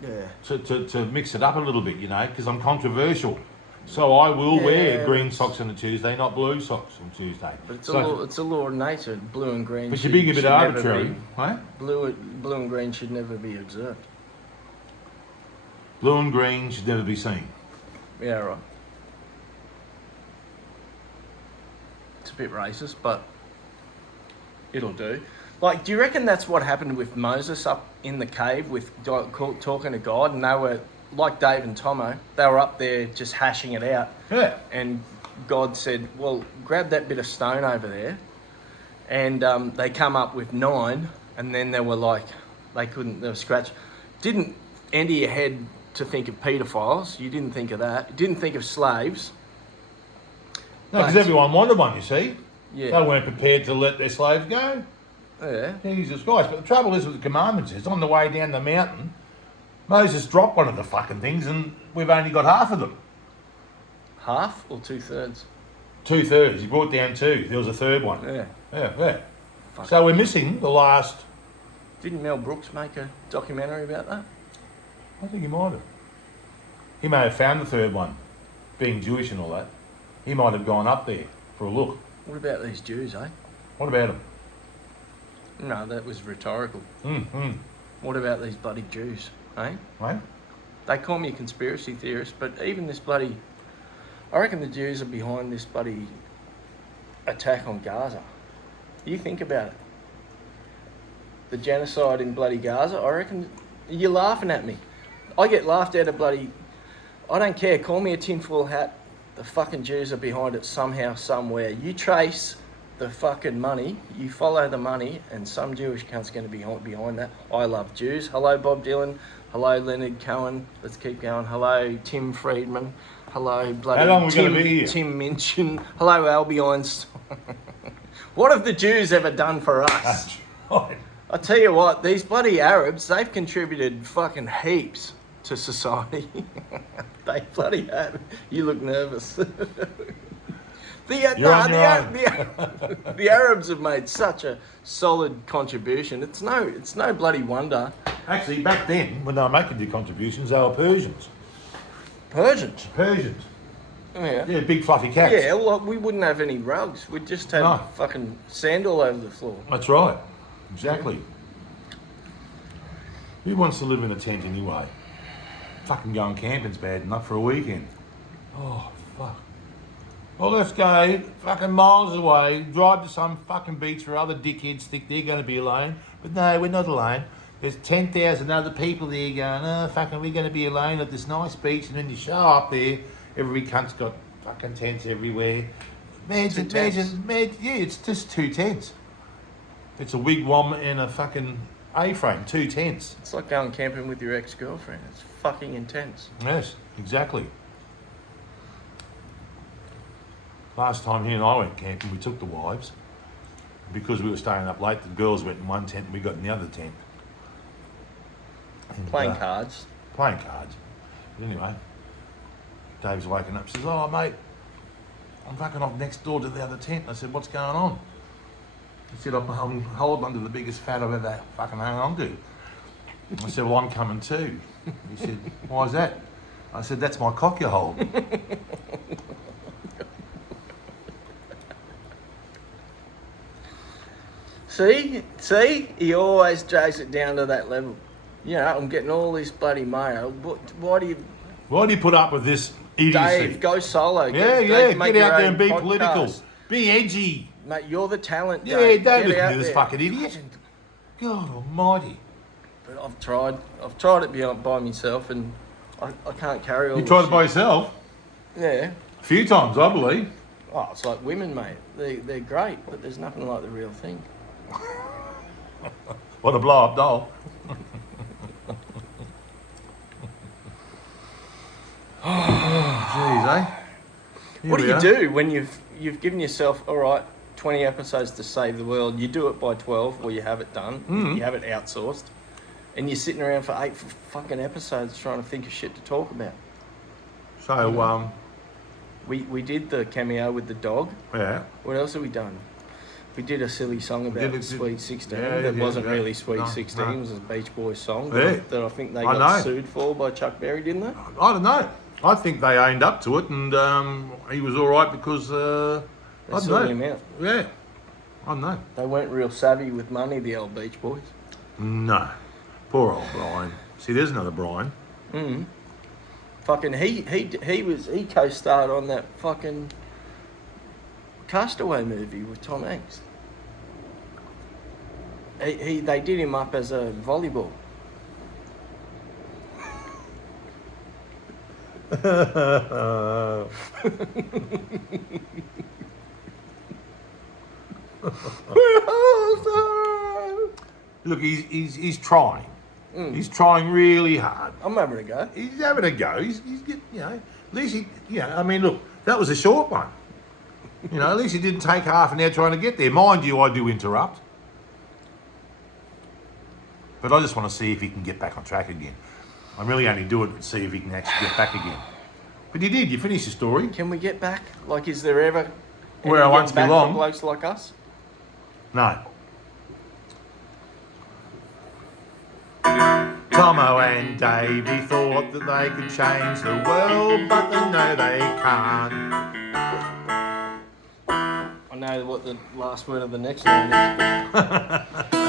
yeah. to mix it up a little bit. You know, because I'm controversial. So I will wear Yeah, green socks on a Tuesday, not blue socks on Tuesday. But it's So- it's a law of nature. Blue and green. But you're being a bit should never arbitrary, be- right? Blue and green should never be observed. Blue and green should never be seen. Yeah, right. It's a bit racist, but it'll do. Like, do you reckon that's what happened with Moses up in the cave with talking to God, and they were like Dave and Tommo? They were up there just hashing it out, Yeah. and God said, "Well, grab that bit of stone over there," and they come up with 9, and then they were like, they were scratched. Didn't enter your head to think of paedophiles. You didn't think of that. You didn't think of slaves. No, because But- everyone wanted one, you see. Yeah. They weren't prepared to let their slaves go. Yeah. Jesus Christ. But the trouble is with the commandments is, on the way down the mountain, Moses dropped one of the fucking things and we've only got half of them. Half or 2/3? 2/3. He brought down 2. There was a third one. Yeah. Yeah. Fuck. So we're missing the last... Didn't Mel Brooks make a documentary about that? I think he might have. He may have found the third one, being Jewish and all that. He might have gone up there for a look. What about these Jews, eh? What about him? No, that was rhetorical. What about these bloody Jews, eh? Right? They call me a conspiracy theorist, but even this bloody... I reckon the Jews are behind this bloody attack on Gaza. You think about it. The genocide in bloody Gaza, I reckon... You're laughing at me. I get laughed at bloody... I don't care, call me a tinfoil hat. The fucking Jews are behind it somehow, somewhere. You trace the fucking money, you follow the money, and some Jewish cunt's going to be behind that. I love Jews. Hello, Bob Dylan. Hello, Leonard Cohen. Let's keep going. Hello, Tim Friedman. Hello, bloody How long are we gonna be here? Tim Minchin. Hello, Albie Einstein. What have the Jews ever done for us? That's right. I tell you what, these bloody Arabs, they've contributed fucking heaps to society. They bloody have. You look nervous. The Arabs have made such a solid contribution. It's no bloody wonder. Actually, back then, when they were making their contributions, they were Persians. Persians. Persians. Yeah. Yeah, big fluffy cats. Yeah, well, we wouldn't have any rugs. We'd just have No. fucking sand all over the floor. That's right. Exactly. Who wants to live in a tent anyway? Fucking going camping's bad enough for a weekend. Oh, fuck. Well, let's go fucking miles away, drive to some fucking beach where other dickheads think they're going to be alone. But no, we're not alone. There's 10,000 other people there going, oh, fucking, we're going to be alone at this nice beach. And then you show up there, every cunt's got fucking tents everywhere. Imagine, yeah, it's just 2 tents. It's a wigwam and a fucking A-frame, 2 tents. It's like going camping with your ex-girlfriend. It's fucking intense. Yes, exactly. Last time he and I went camping, we took the wives. Because we were staying up late, the girls went in one tent and we got in the other tent. And, Playing cards. Playing cards. But anyway, Dave's waking up, says, oh, mate, I'm fucking off next door to the other tent. I said, what's going on? He said, I'm holding onto the biggest fat I've ever fucking hung on to. I said, well, I'm coming too. He said, why is that? I said, that's my cock you hold. See, he always drags it down to that level. You know, I'm getting all this bloody mayo. Why do you, Why do you put up with this idiocy? Dave, go solo. Yeah, Dave, make get your out there own and be podcast. political. Be edgy. Mate, you're the talent. Yeah, Dave. don't Get listen out to this there. fucking idiot. God almighty. But I've tried it by myself, and I can't carry all You this tried it shit. by yourself? Yeah. A few times, I believe. Oh, it's like women, mate. They're great, but there's nothing like the real thing. What a blow-up doll. Oh, jeez, eh? Here What do we you are. do when you've given yourself, all right, 20 episodes to save the world? You do it by 12, or you have it done. You have it outsourced, and you're sitting around for 8 fucking episodes trying to think of shit to talk about. So, We did the cameo with the dog. yeah. What else have we done? We did a silly song about Sweet 16 yeah, that yeah, wasn't yeah. really Sweet No, 16. no. It was a Beach Boys song Yeah. that I think they I got know. sued for by Chuck Berry, didn't they? I don't know. I think they aimed up to it, and he was all right because I They don't sued know. him out. Yeah, I don't know. They weren't real savvy with money, the old Beach Boys. No, poor old Brian. See, there's another Brian. Fucking he co-starred on that fucking Castaway movie with Tom Hanks. They did him up as a volleyball. Look, he's trying. He's trying really hard. I'm having a go. He's having a go. He's you know, at least he, you know, I mean, look, that was a short one. You know, at least he didn't take half an hour trying to get there. Mind you, I do interrupt. But I just want to see if he can get back on track again. I'm really only doing it to see if he can actually get back again. But you did. You finished the story. Can we get back? Like, is there ever Where I any once getting back for belonged. blokes like us? No. Tommo and Davey thought that they could change the world, but they know they can't. I know what the last word of the next line is.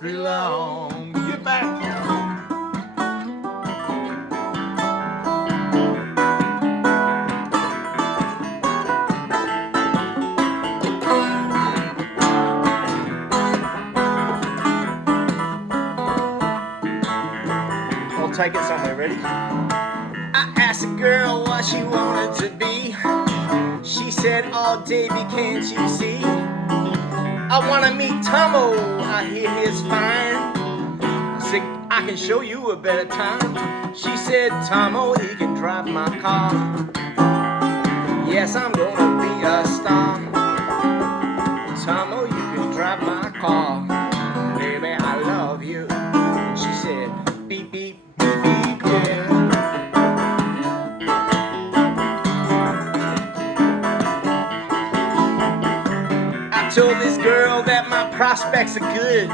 Belong. Get back. I'll take it somewhere. Ready? I asked a girl what she wanted to be. She said, "Oh, Davy, can't you see? I want to meet Tommo. I hear he's fine." I said, "I can show you a better time." She said, "Tommo, he can drive my car. Yes, I'm gonna be a star. Tommo, you can drive my car. Baby, I love you." She said, "Beep, beep, beep, beep, yeah." I told this girl that my prospects are good.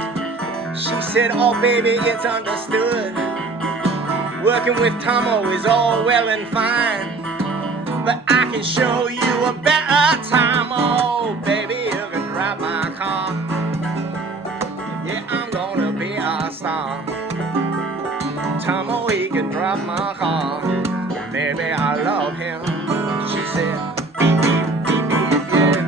She said, "Oh, baby, it's understood. Working with Tommo is all well and fine, but I can show you a better time. Oh, baby, you can drive my car. Yeah, I'm gonna be a star. Tommo, he can drive my car. Baby, I love him." She said, "Beep, beep, beep, beep, yeah."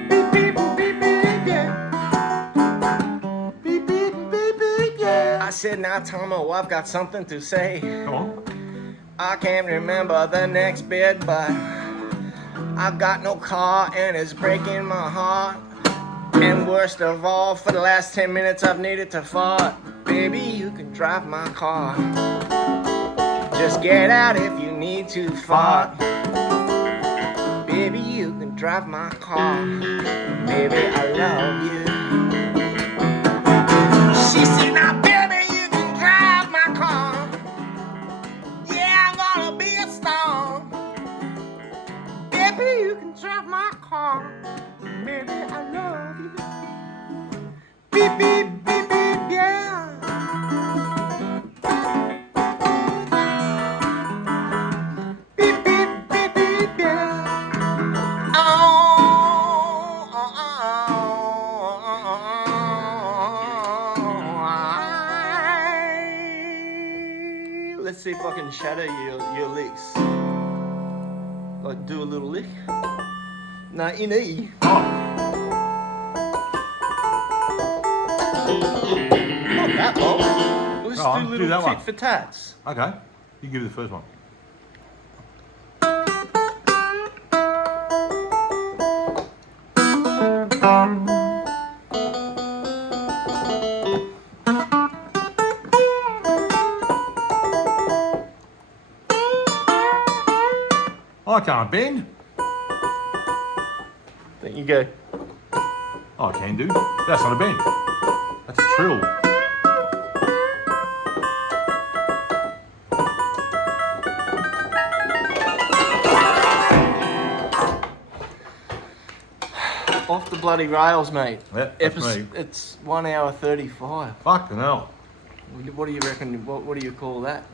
Beep, beep, beep, beep, yeah. Beep, beep, beep, beep, yeah. I said, "Now, Tommo, I've got something to say. Come on. I can't remember the next bit, but I've got no car and it's breaking my heart. And worst of all, for the last 10 minutes I've needed to fart. Baby, you can drive my car. Just get out if you need to fart. Baby, you can drive my car. Baby, I love you. She said, now baby, you can drive my car. Yeah, I'm gonna be a star. Baby, you can drive my car. Baby, I love you. Beep, beep, beep, beep, yeah. Beep, beep, beep, beep, yeah. Oh, oh, oh, oh. Let's see if I can shadow your licks. Like do a little lick. No, in E. Oh, Not that long. Let's Go on, do a do little that tit one. for tats. okay. You give me the first one. I can't bend. There you go. I can do. That's not a bend. That's a trill. Off the bloody rails, mate. Yeah, that's me. It's 1 hour 35. Fucking hell. What do you reckon? What do you call that?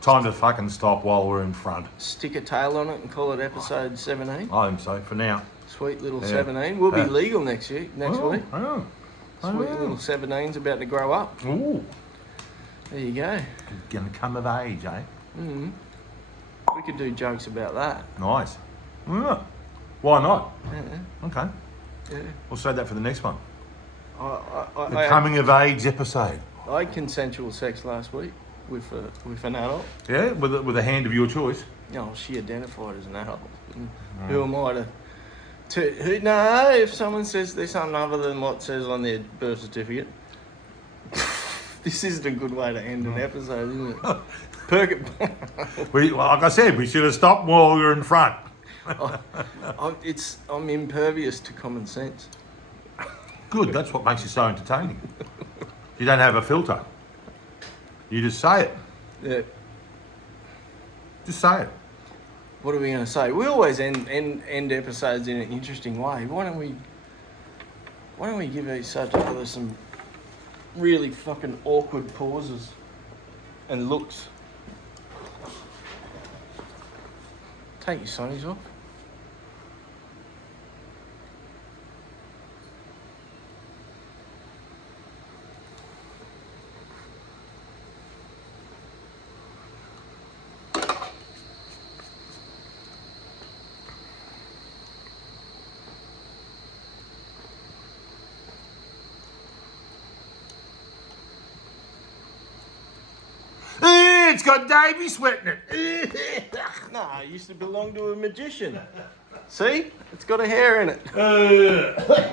Time to fucking stop while we're in front. Stick a tail on it and call it episode 17. I think so, for now. Sweet little Yeah. 17. We'll be Yeah. legal next week. Next week. Oh. Sweet little 17's about to grow up. Ooh. There you go. Gonna come of age, eh? We could do jokes about that. Nice. Yeah. Why not? Yeah. Okay. Yeah. We'll save that for the next one. The I coming of age episode. had consensual sex last week with an adult. Yeah, with a hand of your choice. No, she identified as an adult. Who am I to no, if someone says there's something other than what says on their birth certificate, this isn't a good way to end an episode, isn't it? Like I said, we should have stopped while we were in front. I'm impervious to common sense. Good, that's what makes it so entertaining. You don't have a filter. You just say it. Yeah. Just say it. What are we going to say? We always end episodes in an interesting way. Why don't we give each other some really fucking awkward pauses and looks? Take your sunnies off. It's got Davey sweating it. No, it used to belong to a magician. See? It's got a hair in it.